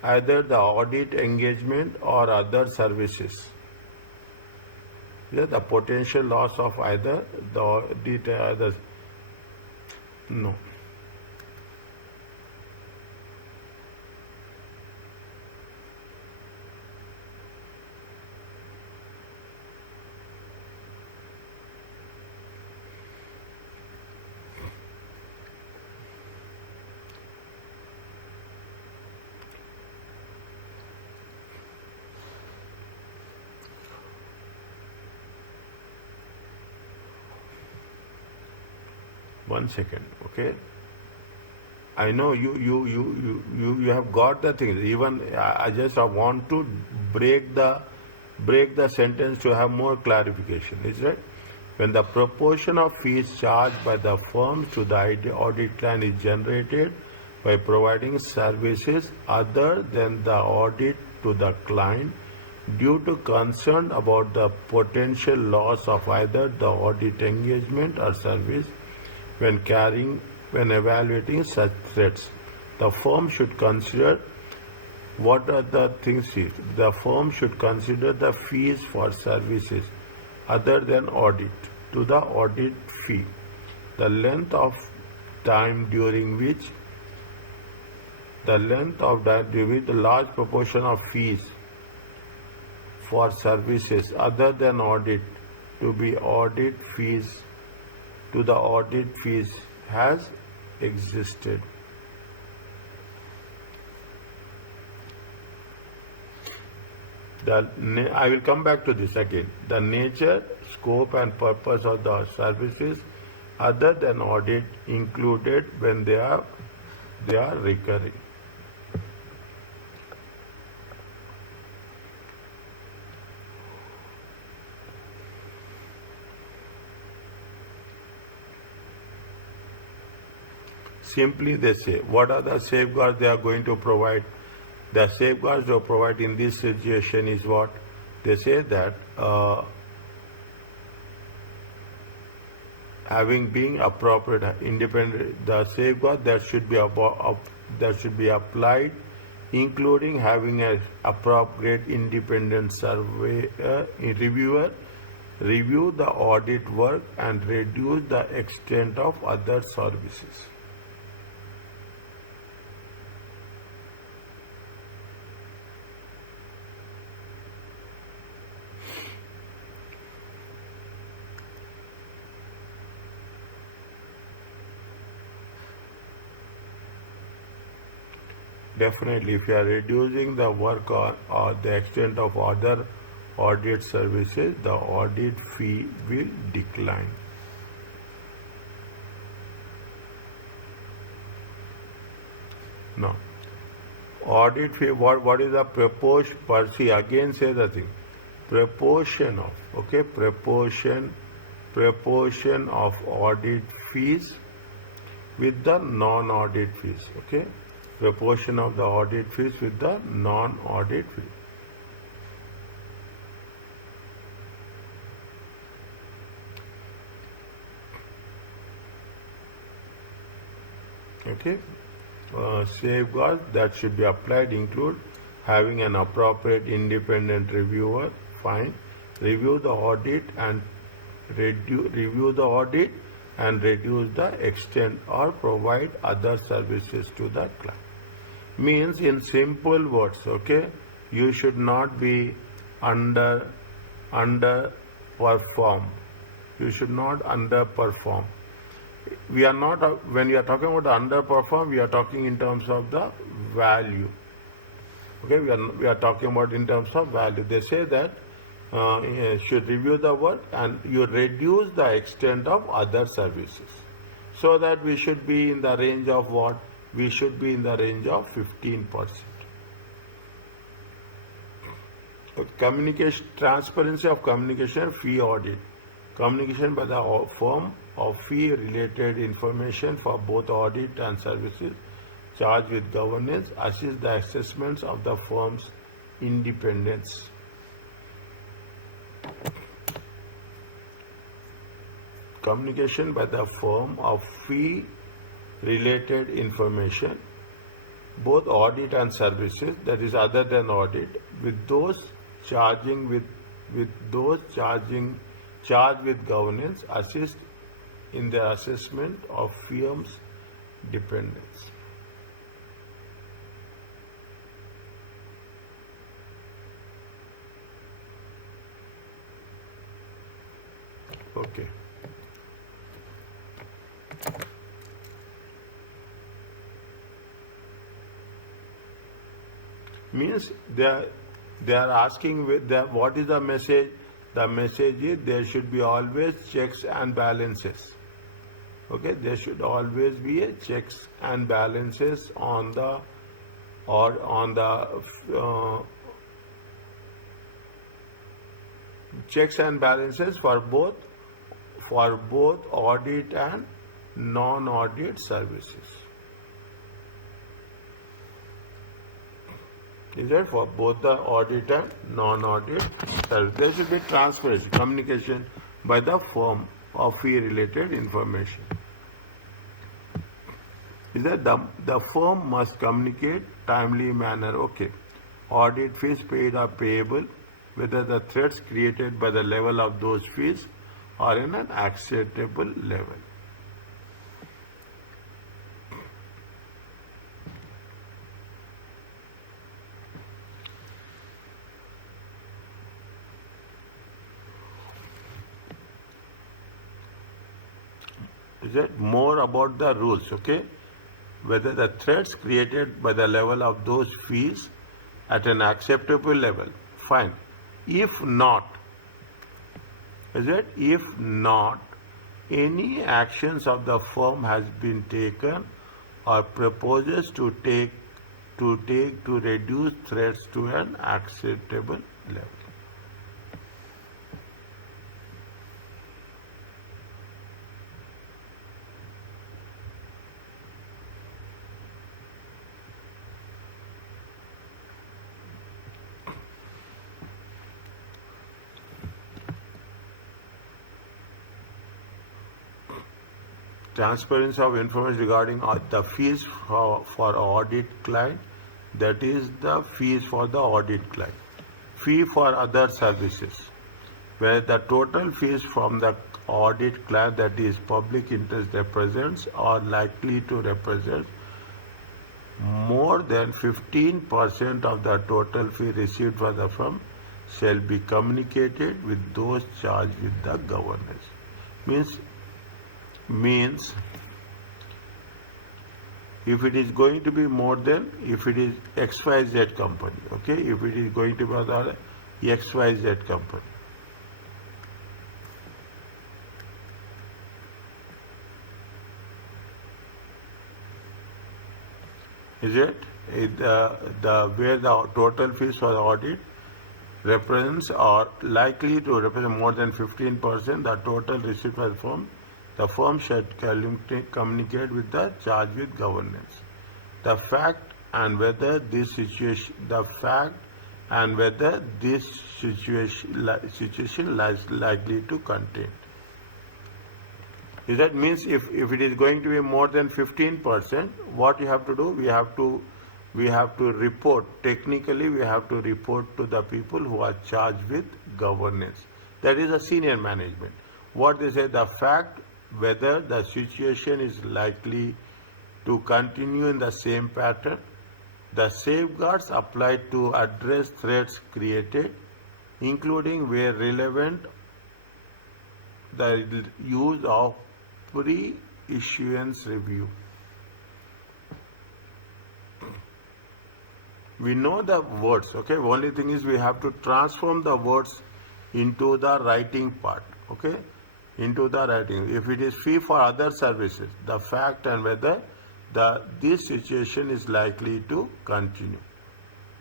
either the audit engagement or other services. The potential loss of either the audit or others. No. One second, okay. I know you have got the things. Even I just want to break the break the sentence to have more clarification. Is right? When the proportion of fees charged by the firms to the audit client is generated by providing services other than the audit to the client due to concern about the potential loss of either the audit engagement or service when evaluating such threats, the firm should consider what are the things is. The firm should consider the fees for services other than audit to the audit fee, the length of time during which the large proportion of fees for services other than audit to the audit fees has existed. I will come back to this again. The nature, scope and purpose of the services other than audit included when they are recurring. Simply they say, what are the safeguards they are going to provide? The safeguards they provide in this situation is what? They say that having been appropriate, independent, the safeguard that should be applied, including having an appropriate independent reviewer review the audit work and reduce the extent of other services. Definitely, if you are reducing the work or the extent of other audit services, the audit fee will decline. Now, audit fee, what is the proportion per se? Again, say the thing. Proportion of, okay, proportion of audit fees with the non-audit fees, okay. Proportion of the audit fees with the non-audit fee. Okay. Safeguards that should be applied include having an appropriate independent reviewer, fine, review the audit and reduce the extent or provide other services to the client. Means in simple words, okay, you should not be underperform. You should not underperform. We are not, when we are talking about underperform, we are talking in terms of the value. Okay, we are talking about in terms of value. They say that should review the work and you reduce the extent of other services, so that we should be in the range of what? We should be in the range of 15%. Communication, transparency of communication, fee audit. Communication by the firm of fee related information for both audit and services charged with governance assist the assessments of the firm's independence. Communication by the firm of fee related information, both audit and services, that is other than audit, with those charged with governance, assist in the assessment of firm's dependence. Okay. Means they are asking with what is the message? The message is there should be always checks and balances. Okay, there should always be a checks and balances on the or on the checks and balances for both audit and non-audit services. Is that for both the audit and non-audit service? There should be transparency, communication by the firm of fee-related information. Is that the firm must communicate timely manner. Okay, audit fees paid are payable, whether the threats created by the level of those fees are in an acceptable level. Is it more about the rules? Okay, whether the threats created by the level of those fees at an acceptable level. Fine. If not, is it? If not, any actions of the firm has been taken or proposes to take to reduce threats to an acceptable level. Transparency of information regarding the fees for audit client, that is the fees for the audit client. Fee for other services, where the total fees from the audit client, that is public interest, represents or likely to represent more than 15% of the total fee received by the firm shall be communicated with those charged with the governance. Means if it is going to be more than, if it is XYZ company, okay, if it is going to be other XYZ company, is it the where the total fees for the audit represents or likely to represent more than 15% the total received by the firm should communicate with the charged with governance. The fact and whether this situation lies likely to contain. That means if it is going to be more than 15%, what you have to do? We have to report. Technically, we have to report to the people who are charged with governance. That is a senior management. What they say, the fact whether the situation is likely to continue in the same pattern, the safeguards applied to address threats created, including where relevant, the use of pre-issuance review. We know the words, okay? Only thing is we have to transform the words into the writing part, okay? Into the writing. If it is fee for other services, the fact and whether this situation is likely to continue.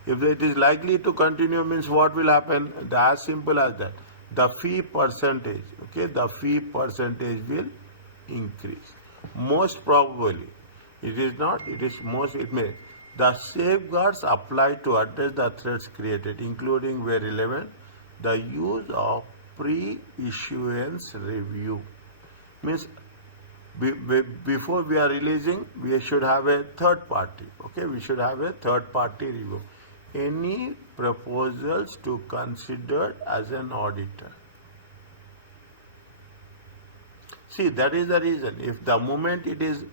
If it is likely to continue means what will happen? As simple as that. The fee percentage, okay, the fee percentage will increase. Most probably, it is not, it is most, it may. The safeguards applied to address the threats created, including where relevant, the use of pre-issuance review. Means before we are releasing, we should have a third party. Okay, we should have a third party review. Any proposals to consider as an auditor. See, that is the reason. If the moment it is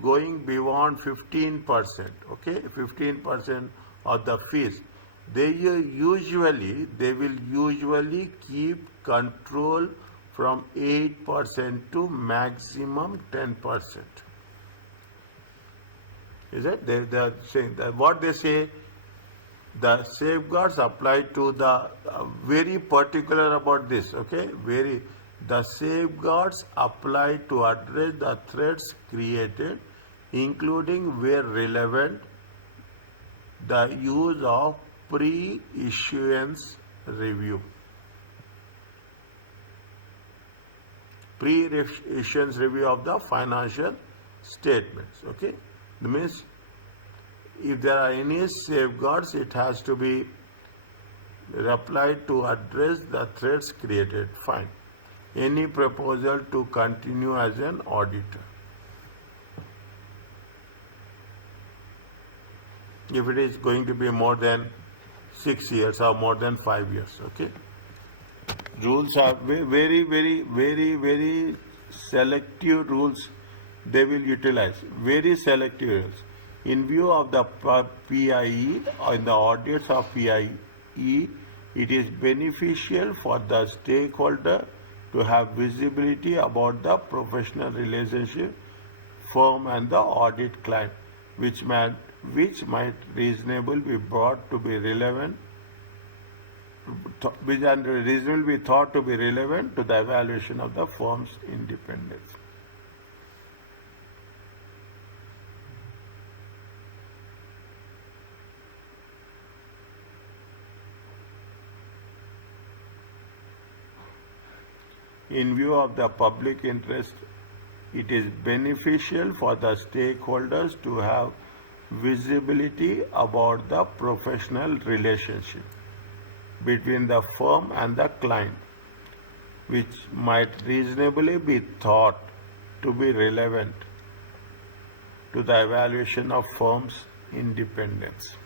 going beyond 15%, okay, 15% of the fees, they will usually keep control from 8% to maximum 10%. Is it? They are saying that what they say, the safeguards apply to the very particular about this, okay, very The safeguards apply to address the threats created, including where relevant, the use of pre-issuance review. Pre-issuance review of the financial statements. Okay, that means if there are any safeguards, it has to be applied to address the threats created. Fine. Any proposal to continue as an auditor. If it is going to be more than 6 years or more than 5 years, okay. Rules are very, very, very, very selective rules they will utilize. Very selective rules. In view of the PIE or in the audits of PIE, it is beneficial for the stakeholder to have visibility about the professional relationship, firm and the audit client, which might reasonably be brought to be relevant, which are reasonably thought to be relevant to the evaluation of the firm's independence. In view of the public interest, it is beneficial for the stakeholders to have visibility about the professional relationship between the firm and the client, which might reasonably be thought to be relevant to the evaluation of firm's independence.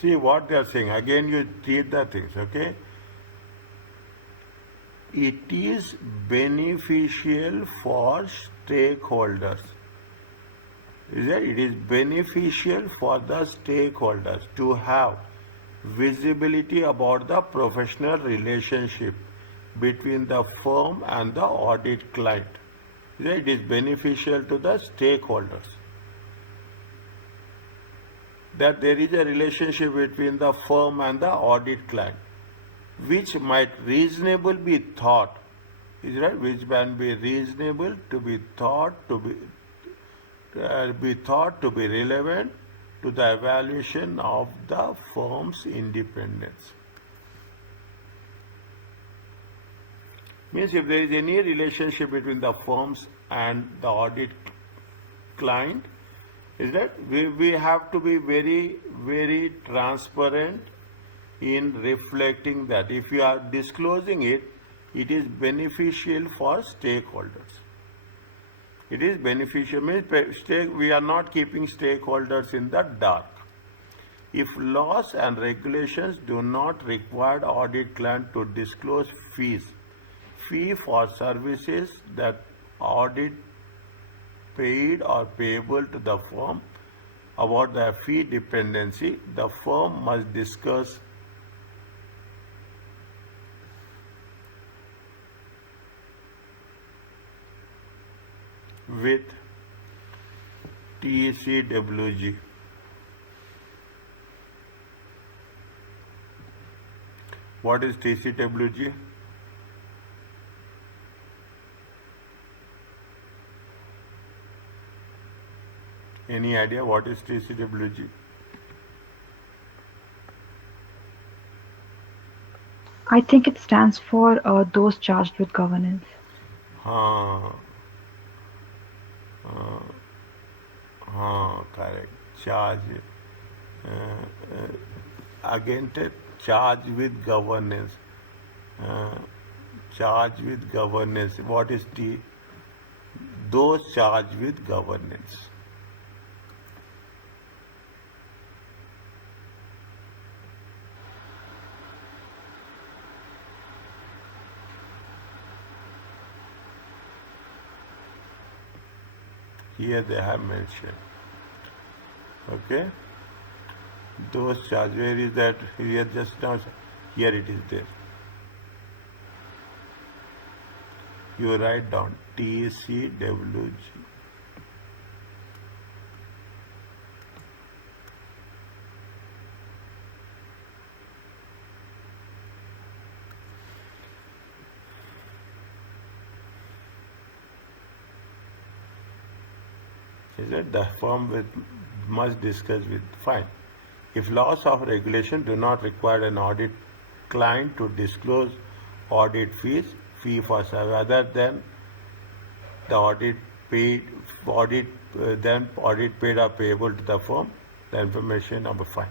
See what they are saying. Again, you read the things, okay? It is beneficial for stakeholders. It is beneficial for the stakeholders to have visibility about the professional relationship between the firm and the audit client. It is beneficial to the stakeholders that there is a relationship between the firm and the audit client, which might reasonably be thought, which can be reasonable to be thought to be relevant to the evaluation of the firm's independence. Means if there is any relationship between the firms and the audit client, is that we have to be very, very transparent in reflecting that. If you are disclosing it, it is beneficial for stakeholders. It is beneficial, means we are not keeping stakeholders in the dark. If laws and regulations do not require audit client to disclose fee for services that audit paid or payable to the firm about the fee dependency, the firm must discuss with TCWG. What is TCWG? Any idea what is TCWG? I think it stands for those charged with governance. Correct. Charge. Again, charge with governance. Charge with governance. What is T? Those charged with governance. Here they have mentioned. Okay. Those charge, where is that? Here just now, here it is there. You write down TCWG. Is that the firm with must discuss with fine. If laws of regulation do not require an audit client to disclose audit fees, fee for service other than the audit paid, then audit paid or payable to the firm, the information number 5.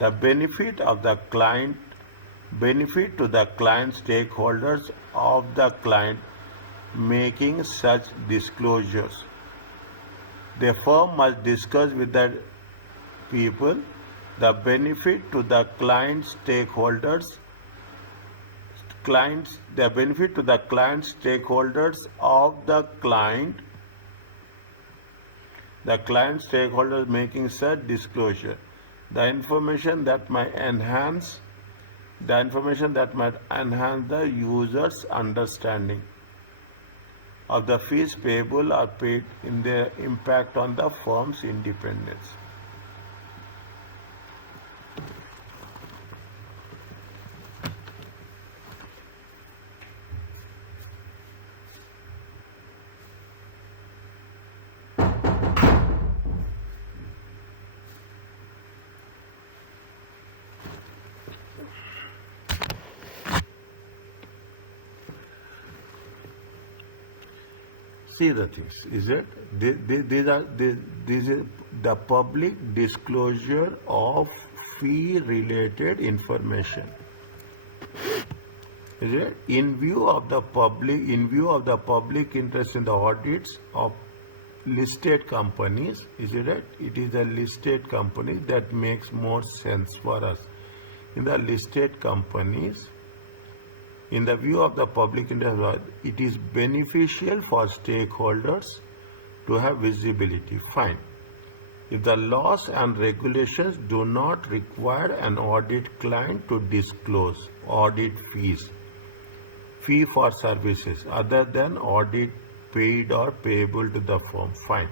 The benefit to the client stakeholders of the client making such disclosures. The firm must discuss with the people the benefit to the client stakeholders the benefit to the client stakeholders of the client stakeholders making such disclosure. The information that might enhance the user's understanding of the fees payable or paid in their impact on the firm's independence. See the things, is it? This is the public disclosure of fee-related information. Is it? In view of the public interest in the audits of listed companies, is it right? It is a listed company that makes more sense for us. In the listed companies, in the view of the public interest, it is beneficial for stakeholders to have visibility. Fine. If the laws and regulations do not require an audit client to disclose audit fee for services other than audit paid or payable to the firm. Fine.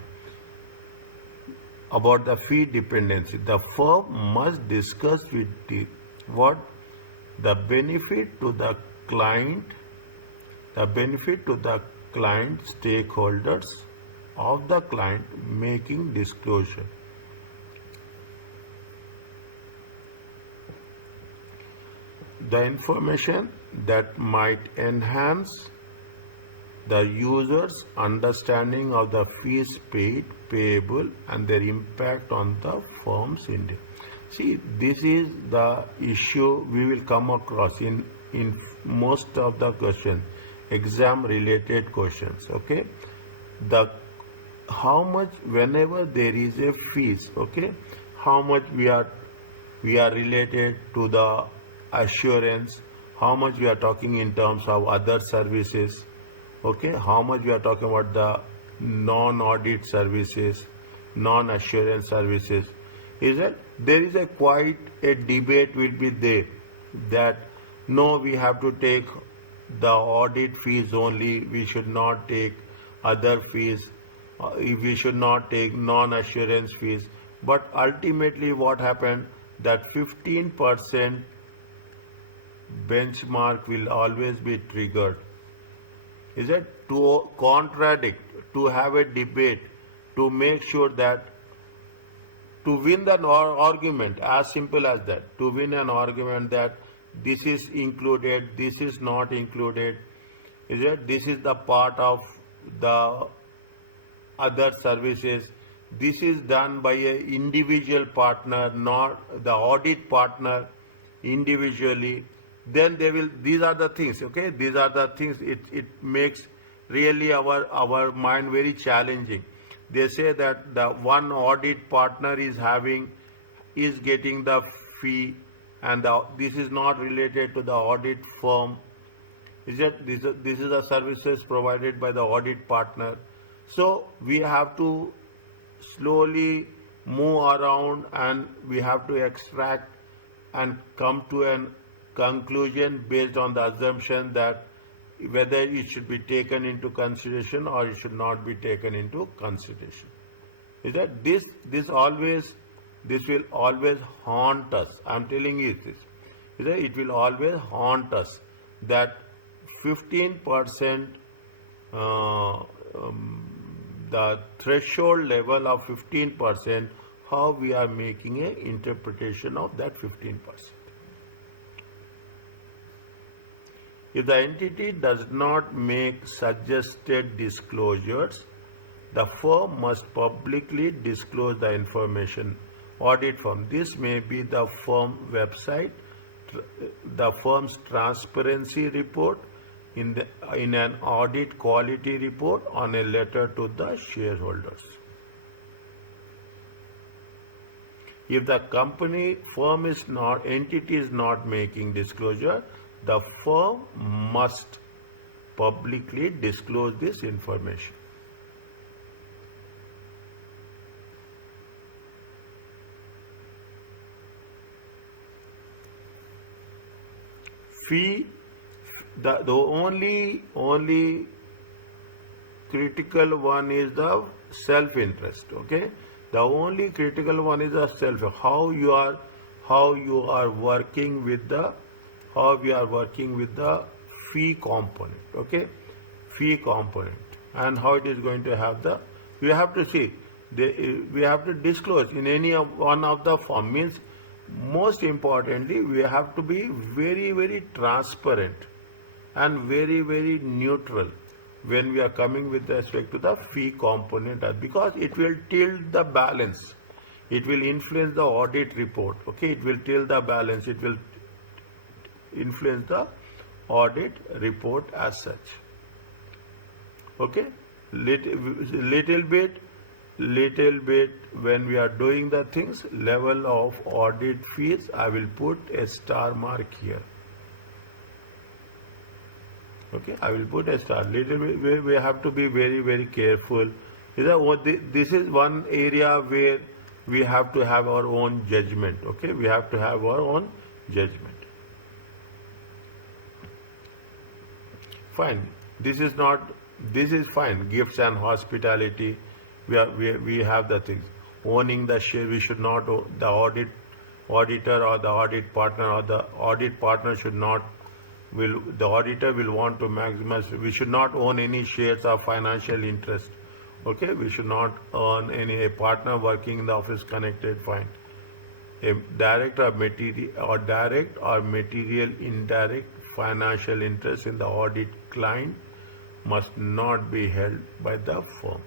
About the fee dependency, the firm must discuss with the benefit to the client stakeholders of the client making disclosure. The information that might enhance the user's understanding of the fees paid, payable, and their impact on the firm's industry. See, this is the issue we will come across in most of the questions, exam related questions. Okay, how much, whenever there is a fees, okay, how much we are related to the assurance, how much we are talking in terms of other services, okay, how much we are talking about the non-audit services, non-assurance services. Is it? There is quite a debate will be there that no, we have to take the audit fees only, we should not take other fees, we should not take non-assurance fees. But ultimately what happened, that 15% benchmark will always be triggered. Is it? To contradict, to have a debate, to make sure that to win an argument, as simple as that, to win an argument that this is included, this is not included, is it? This is the part of the other services, this is done by an individual partner, not the audit partner individually. Then they will, these are the things, okay, these are the things, it makes really our mind very challenging. They say that the one audit partner is getting the fee, and this is not related to the audit firm. Is that this is the services provided by the audit partner. So we have to slowly move around, and we have to extract and come to a conclusion based on the assumption that whether it should be taken into consideration or it should not be taken into consideration. Is that this will always haunt us. I'm telling you this. Is that it will always haunt us that 15%, the threshold level of 15%, how we are making an interpretation of that 15%. If the entity does not make suggested disclosures, the firm must publicly disclose the information. Audit firm. This may be the firm website, the firm's transparency report, in an audit quality report, on a letter to the shareholders. If the entity is not making disclosure, the firm must publicly disclose this information. Fee, the only critical one is the self-interest. Okay, the only critical one is the self. How you are working with the fee component. Okay, fee component, and how it is going to have the. We have to see. We have to disclose in any one of the form. Means, most importantly, we have to be very, very transparent and very, very neutral when we are coming with respect to the fee component, because it will tilt the balance. It will influence the audit report. Okay, it will tilt the balance. It will influence the audit report as such. Okay, little bit when we are doing the things, level of audit fees, I will put a star mark here. Okay, I will put a star. Little bit, we have to be very, very careful. This is one area where we have to have our own judgment. Okay, we have to have our own judgment. Fine. This is fine. Gifts and hospitality. We have the things. Owning the share, we should not. The auditor or the audit partner or the audit partner should not. The auditor will want to maximize. We should not own any shares of financial interest. Okay, we should not own a partner working in the office connected. Fine. A direct or material indirect financial interest in the audit client must not be held by the firm.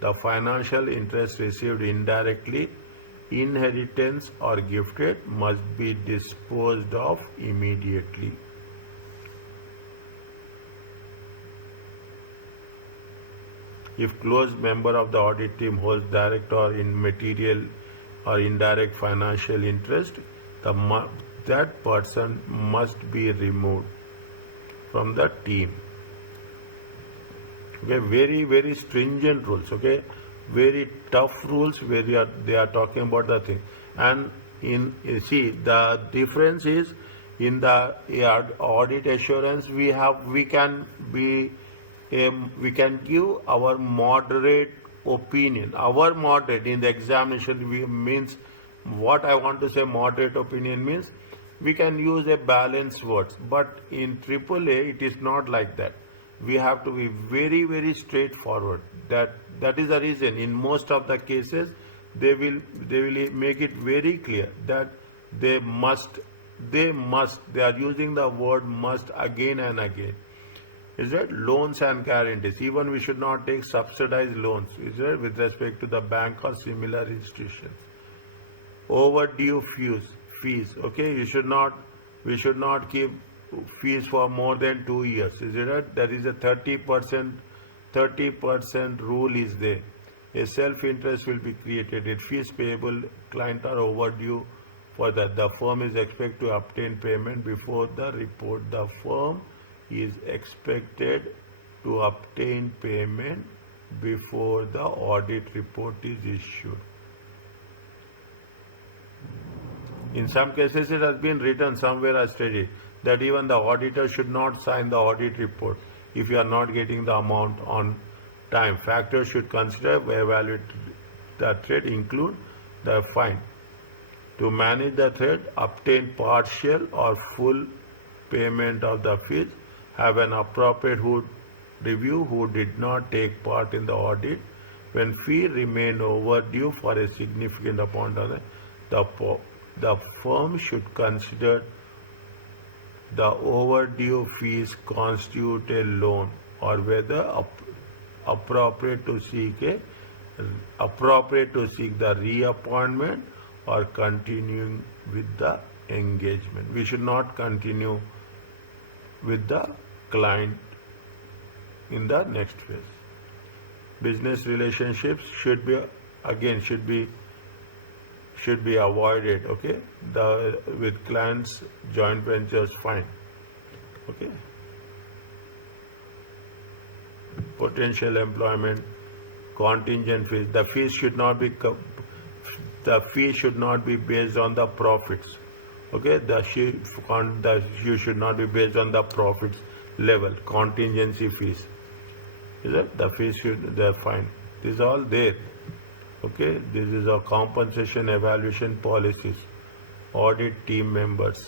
The financial interest received indirectly, inheritance or gifted, must be disposed of immediately. If close member of the audit team holds direct or material or indirect financial interest, that person must be removed from the team. Okay, very, very stringent rules. Okay, very tough rules where they are talking about the thing. And the difference is in the audit assurance we can give our moderate opinion. Our moderate in the examination means, what I want to say moderate opinion means, we can use a balanced words, but in AAA it is not like that. We have to be very, very straightforward. That is the reason in most of the cases they will make it very clear that they are using the word must again and again. Is that loans and guarantees? Even we should not take subsidized loans, is that, with respect to the bank or similar institutions. Overdue fees. Okay, we should not keep fees for more than 2 years. Is it right? There is a 30% rule is there. A self-interest will be created. If fees payable client are overdue for that, the firm is expected to obtain payment before the report. The firm is expected to obtain payment before the audit report is issued. In some cases, it has been written somewhere, I studied, that even the auditor should not sign the audit report if you are not getting the amount on time. Factors should consider evaluate the threat include the fine. To manage the threat, obtain partial or full payment of the fees, have an appropriate review who did not take part in the audit. When fee remain overdue for a significant amount of the firm should consider the overdue fees constitute a loan or whether appropriate to seek the reappointment or continuing with the engagement. We should not continue with the client in the next phase. Business relationships should be avoided. Okay, with clients, joint ventures, fine. Okay, potential employment, contingent fees. The fee should not be based on the profits. Okay, the issue should not be based on the profits level. Contingency fees. Is it? The fees they're fine. This is all there. Okay, this is a compensation evaluation policies. Audit team members.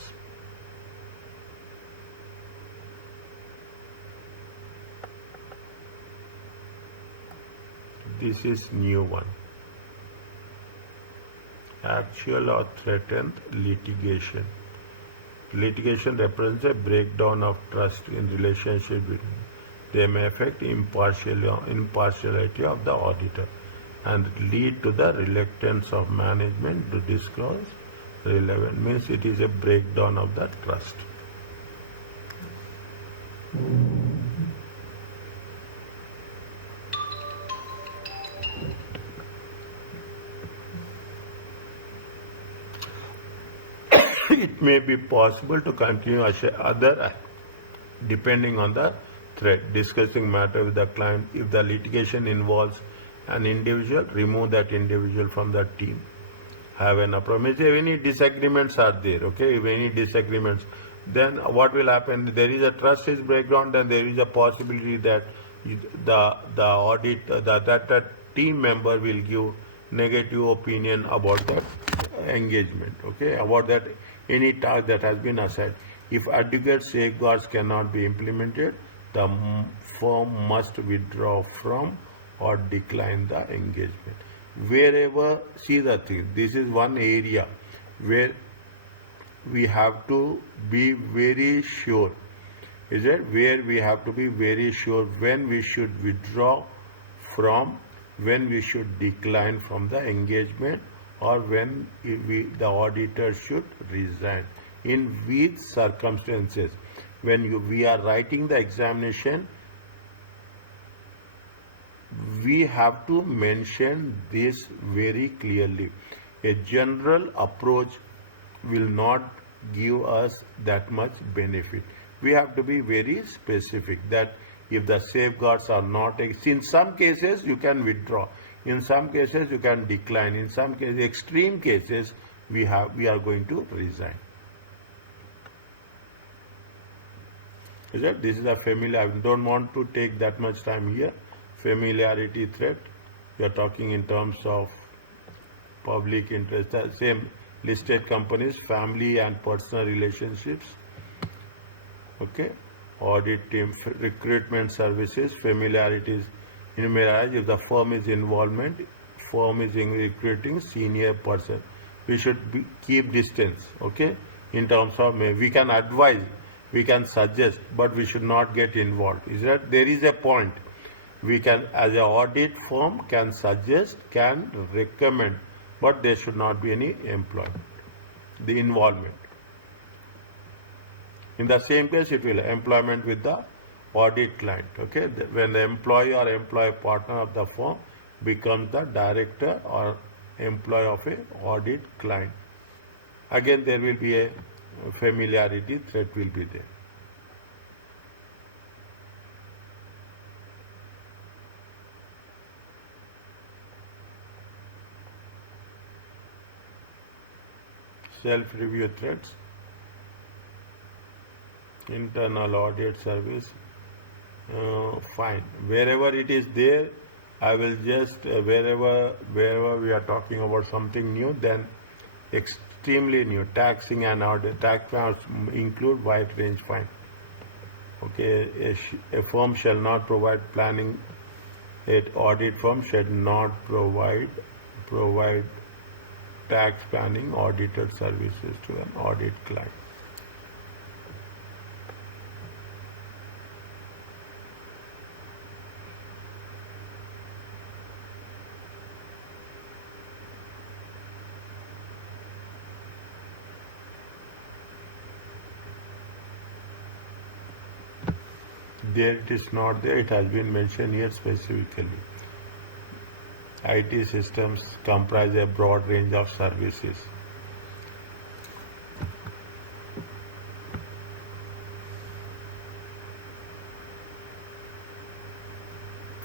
This is new one. Actual or threatened litigation. Litigation represents a breakdown of trust in relationship between. They may affect impartiality of the auditor and lead to the reluctance of management to disclose relevant. Means it is a breakdown of the trust. It may be possible to continue other depending on the threat. Discussing matter with the client. If the litigation involves an individual, remove that individual from the team. Have an approach. If any disagreements are there, okay, if any disagreements, then what will happen? There is a trust is breakdown, then there is a possibility that the audit that team member will give negative opinion about that engagement, okay, about that any task that has been assigned. If adequate safeguards cannot be implemented, the firm must withdraw from or decline the engagement. Wherever, see the thing, this is one area where we have to be very sure, is it? Where we have to be very sure when we should withdraw from, when we should decline from the engagement, or when the auditor should resign. In which circumstances, when we are writing the examination, we have to mention this very clearly. A general approach will not give us that much benefit. We have to be very specific that if the safeguards are not, in some cases you can withdraw, in some cases you can decline, in some cases, extreme cases, we are going to resign. Is that? This is a familiar. I don't want to take that much time here. Familiarity threat. We are talking in terms of public interest. Same listed companies, family and personal relationships. Okay. Audit team, recruitment services, familiarities. If the firm is in recruiting senior person, we should keep distance. Okay. In terms of, we can advise, we can suggest, but we should not get involved. Is that there is a point? We can, as an audit firm, can suggest, can recommend, but there should not be any employment, the involvement. In the same case, it will employment with the audit client. Okay, when the employee or employee partner of the firm becomes the director or employee of a audit client, again there will be a familiarity threat will be there. self-review threats, internal audit service, fine. Wherever it is there, I will just wherever we are talking about something new, then extremely new. Taxing and audit tax plans include wide range fine. Okay, a firm shall not provide planning. An audit firm should not provide tax planning audited services to an audit client. There it is not there, it has been mentioned here specifically. IT systems comprise a broad range of services.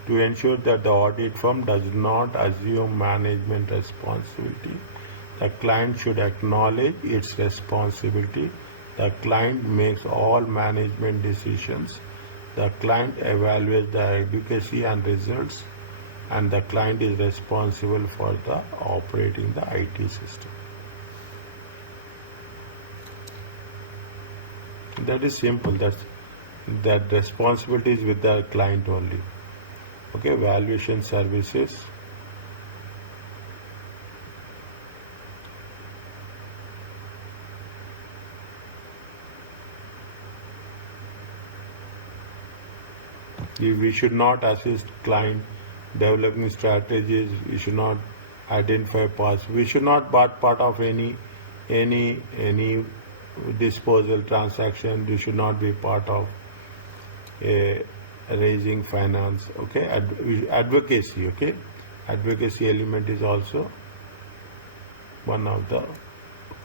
To ensure that the audit firm does not assume management responsibility, the client should acknowledge its responsibility. The client makes all management decisions. The client evaluates the advocacy and results, and the client is responsible for the operating the IT system. That is simple. That responsibility is with the client only. Okay, valuation services. We should not assist client developing strategies. We should not identify paths. We should not be part of any disposal transaction. We should not be part of a raising finance. Okay, advocacy. Okay, advocacy element is also one of the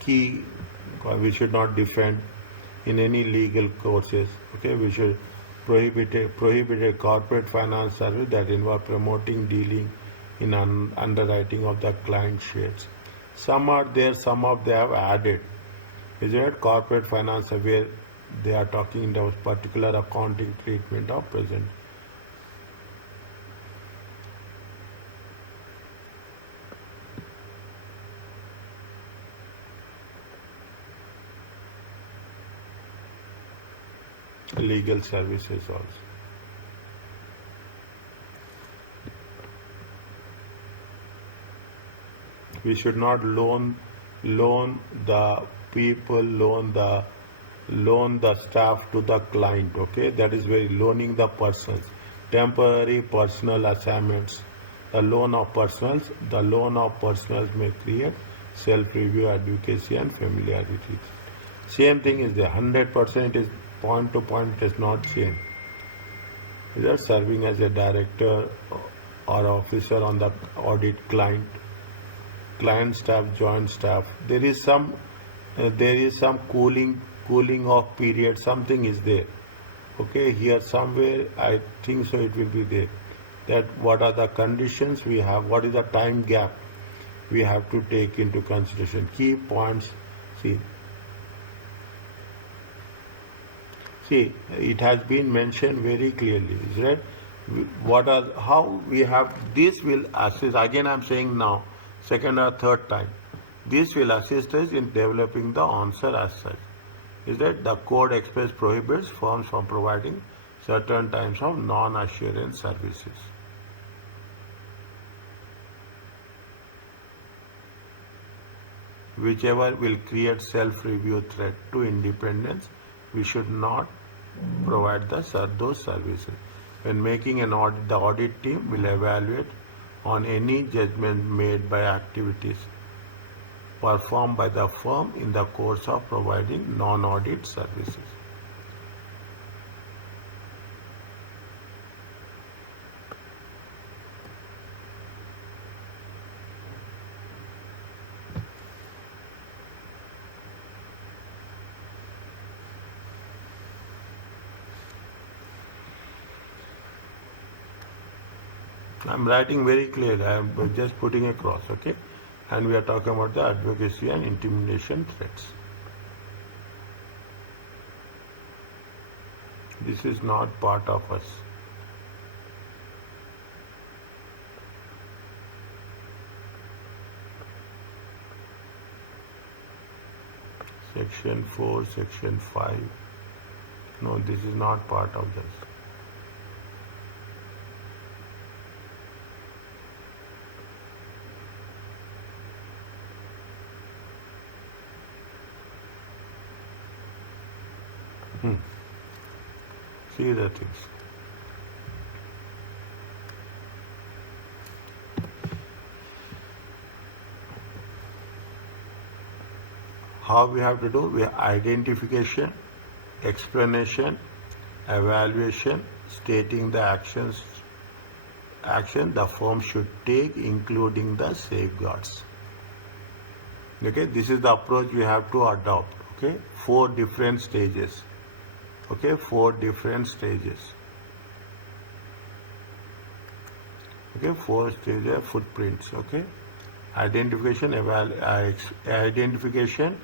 key. We should not defend in any legal courses. Okay, we should prohibit a corporate finance service that involve promoting dealing in underwriting of the client shares. Some are there, some of they have added. Is it corporate finance where they are talking in the particular accounting treatment of present. Legal services also. We should not loan the people, loan the staff to the client. Okay, that is where loaning the persons, temporary personal assignments. The loan of personals may create self-review, advocacy, and familiarity. Same thing is there. 100% is point to point. It is not same. Either serving as a director or officer on the audit client staff, joint staff. There is some cooling off period. Something is there. Okay, here somewhere I think so it will be there. That what are the conditions we have? What is the time gap we have to take into consideration? Key points. See, it has been mentioned very clearly, is right? How we have, this will assist, again I am saying now, second or third time, this will assist us in developing the answer as such. Is that the code express prohibits firms from providing certain types of non-assurance services. Whichever will create self-review threat to independence, we should not provide those services. When making an audit, the audit team will evaluate on any judgment made by activities performed by the firm in the course of providing non-audit services. I am writing very clearly. I am just putting across. Okay. and we are talking about the advocacy and intimidation threats. This is not part of us. Section 4, Section 5. No, this is not part of this. See the things. How we have to do? We have identification, explanation, evaluation, stating the action the firm should take, including the safeguards. Okay, this is the approach we have to adopt. Okay, 4 different stages. Okay, 4 different stages. Okay, 4 stages, footprints. Okay, identification, identification,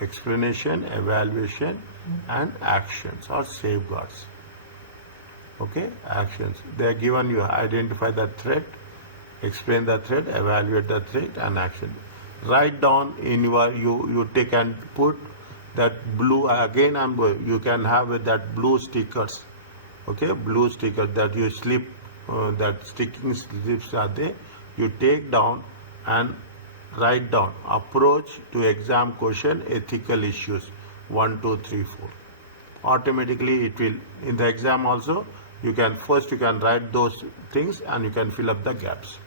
explanation, evaluation, and actions or safeguards. Okay, actions. They are given you identify the threat, explain the threat, evaluate the threat, and action. Write down in your you take and put that blue again, and you can have that blue stickers. Okay, blue sticker that you slip, that sticking slips are there. You take down and write down approach to exam question, ethical issues 1, 2, 3, 4. Automatically it will in the exam also. You can write those things and you can fill up the gaps.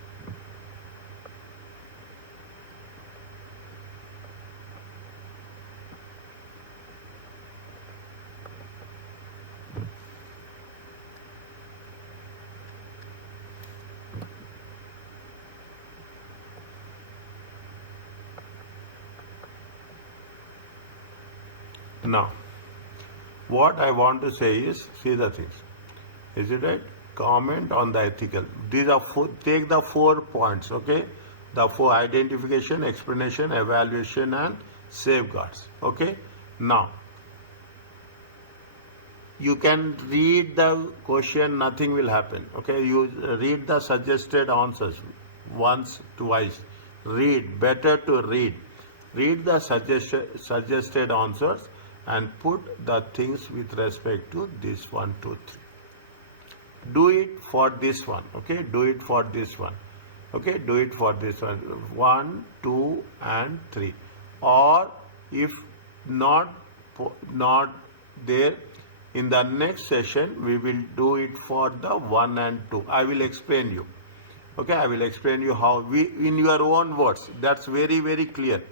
Now, what I want to say is, see the things. Is it right? Comment on the ethical. These are take the 4 points, okay? The 4: identification, explanation, evaluation, and safeguards. Okay? Now, you can read the question, nothing will happen. Okay? You read the suggested answers once, twice. Read, better to read. Read the suggested answers and put the things with respect to this 1, 2, 3. Do it for this one. Okay? Do it for this one. Okay? Do it for this one. 1, 2, and 3. Or if not there, in the next session we will do it for the 1 and 2. I will explain you. Okay? I will explain you how in your own words. That's very, very clear.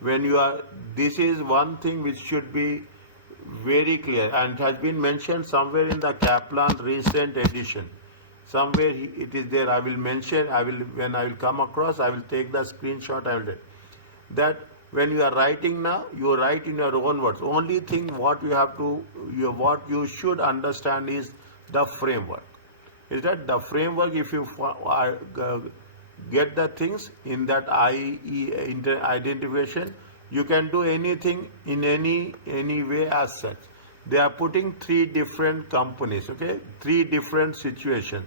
When you are, this is one thing which should be very clear and has been mentioned somewhere in the Kaplan recent edition. Somewhere it is there. I will mention. When I will come across, I will take the screenshot. I will do that. When you are writing now, you write in your own words. Only thing what you should understand is the framework. Is that the framework? If you get the things in that identification, you can do anything in any way as such. They are putting 3 different companies, okay? 3 different situations.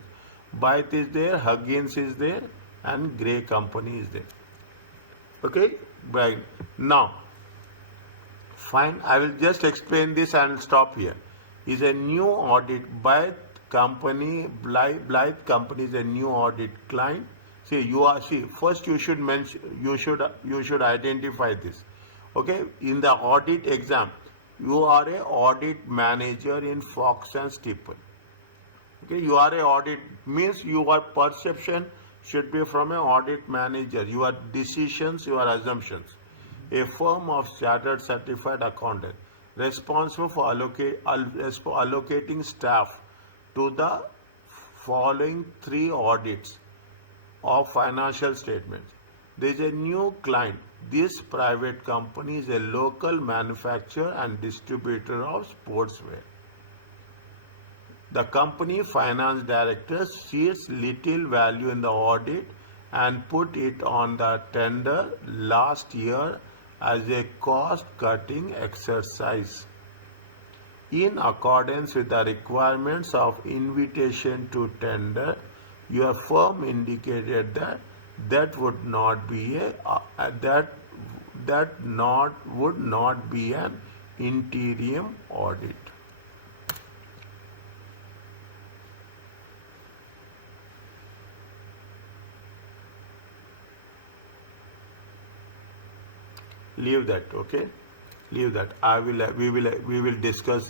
Byte is there, Huggins is there, and Gray company is there. Okay? Right. Now, fine. I will just explain this and stop here. Is a new audit by company, Blythe company is a new audit client. First you should mention, you should identify this. Okay, in the audit exam, you are a audit manager in Fox and Steeple. Okay, you are a audit means your perception should be from an audit manager. Your decisions, your assumptions. A firm of chartered certified accountant responsible for allocating staff to the following 3 audits of financial statements. There is a new client. This private company is a local manufacturer and distributor of sportswear. The company finance director sees little value in the audit and put it on the tender last year as a cost cutting exercise. In accordance with the requirements of invitation to tender, your firm indicated that that would not be would not be an interim audit. Leave that, okay? Leave that. We will discuss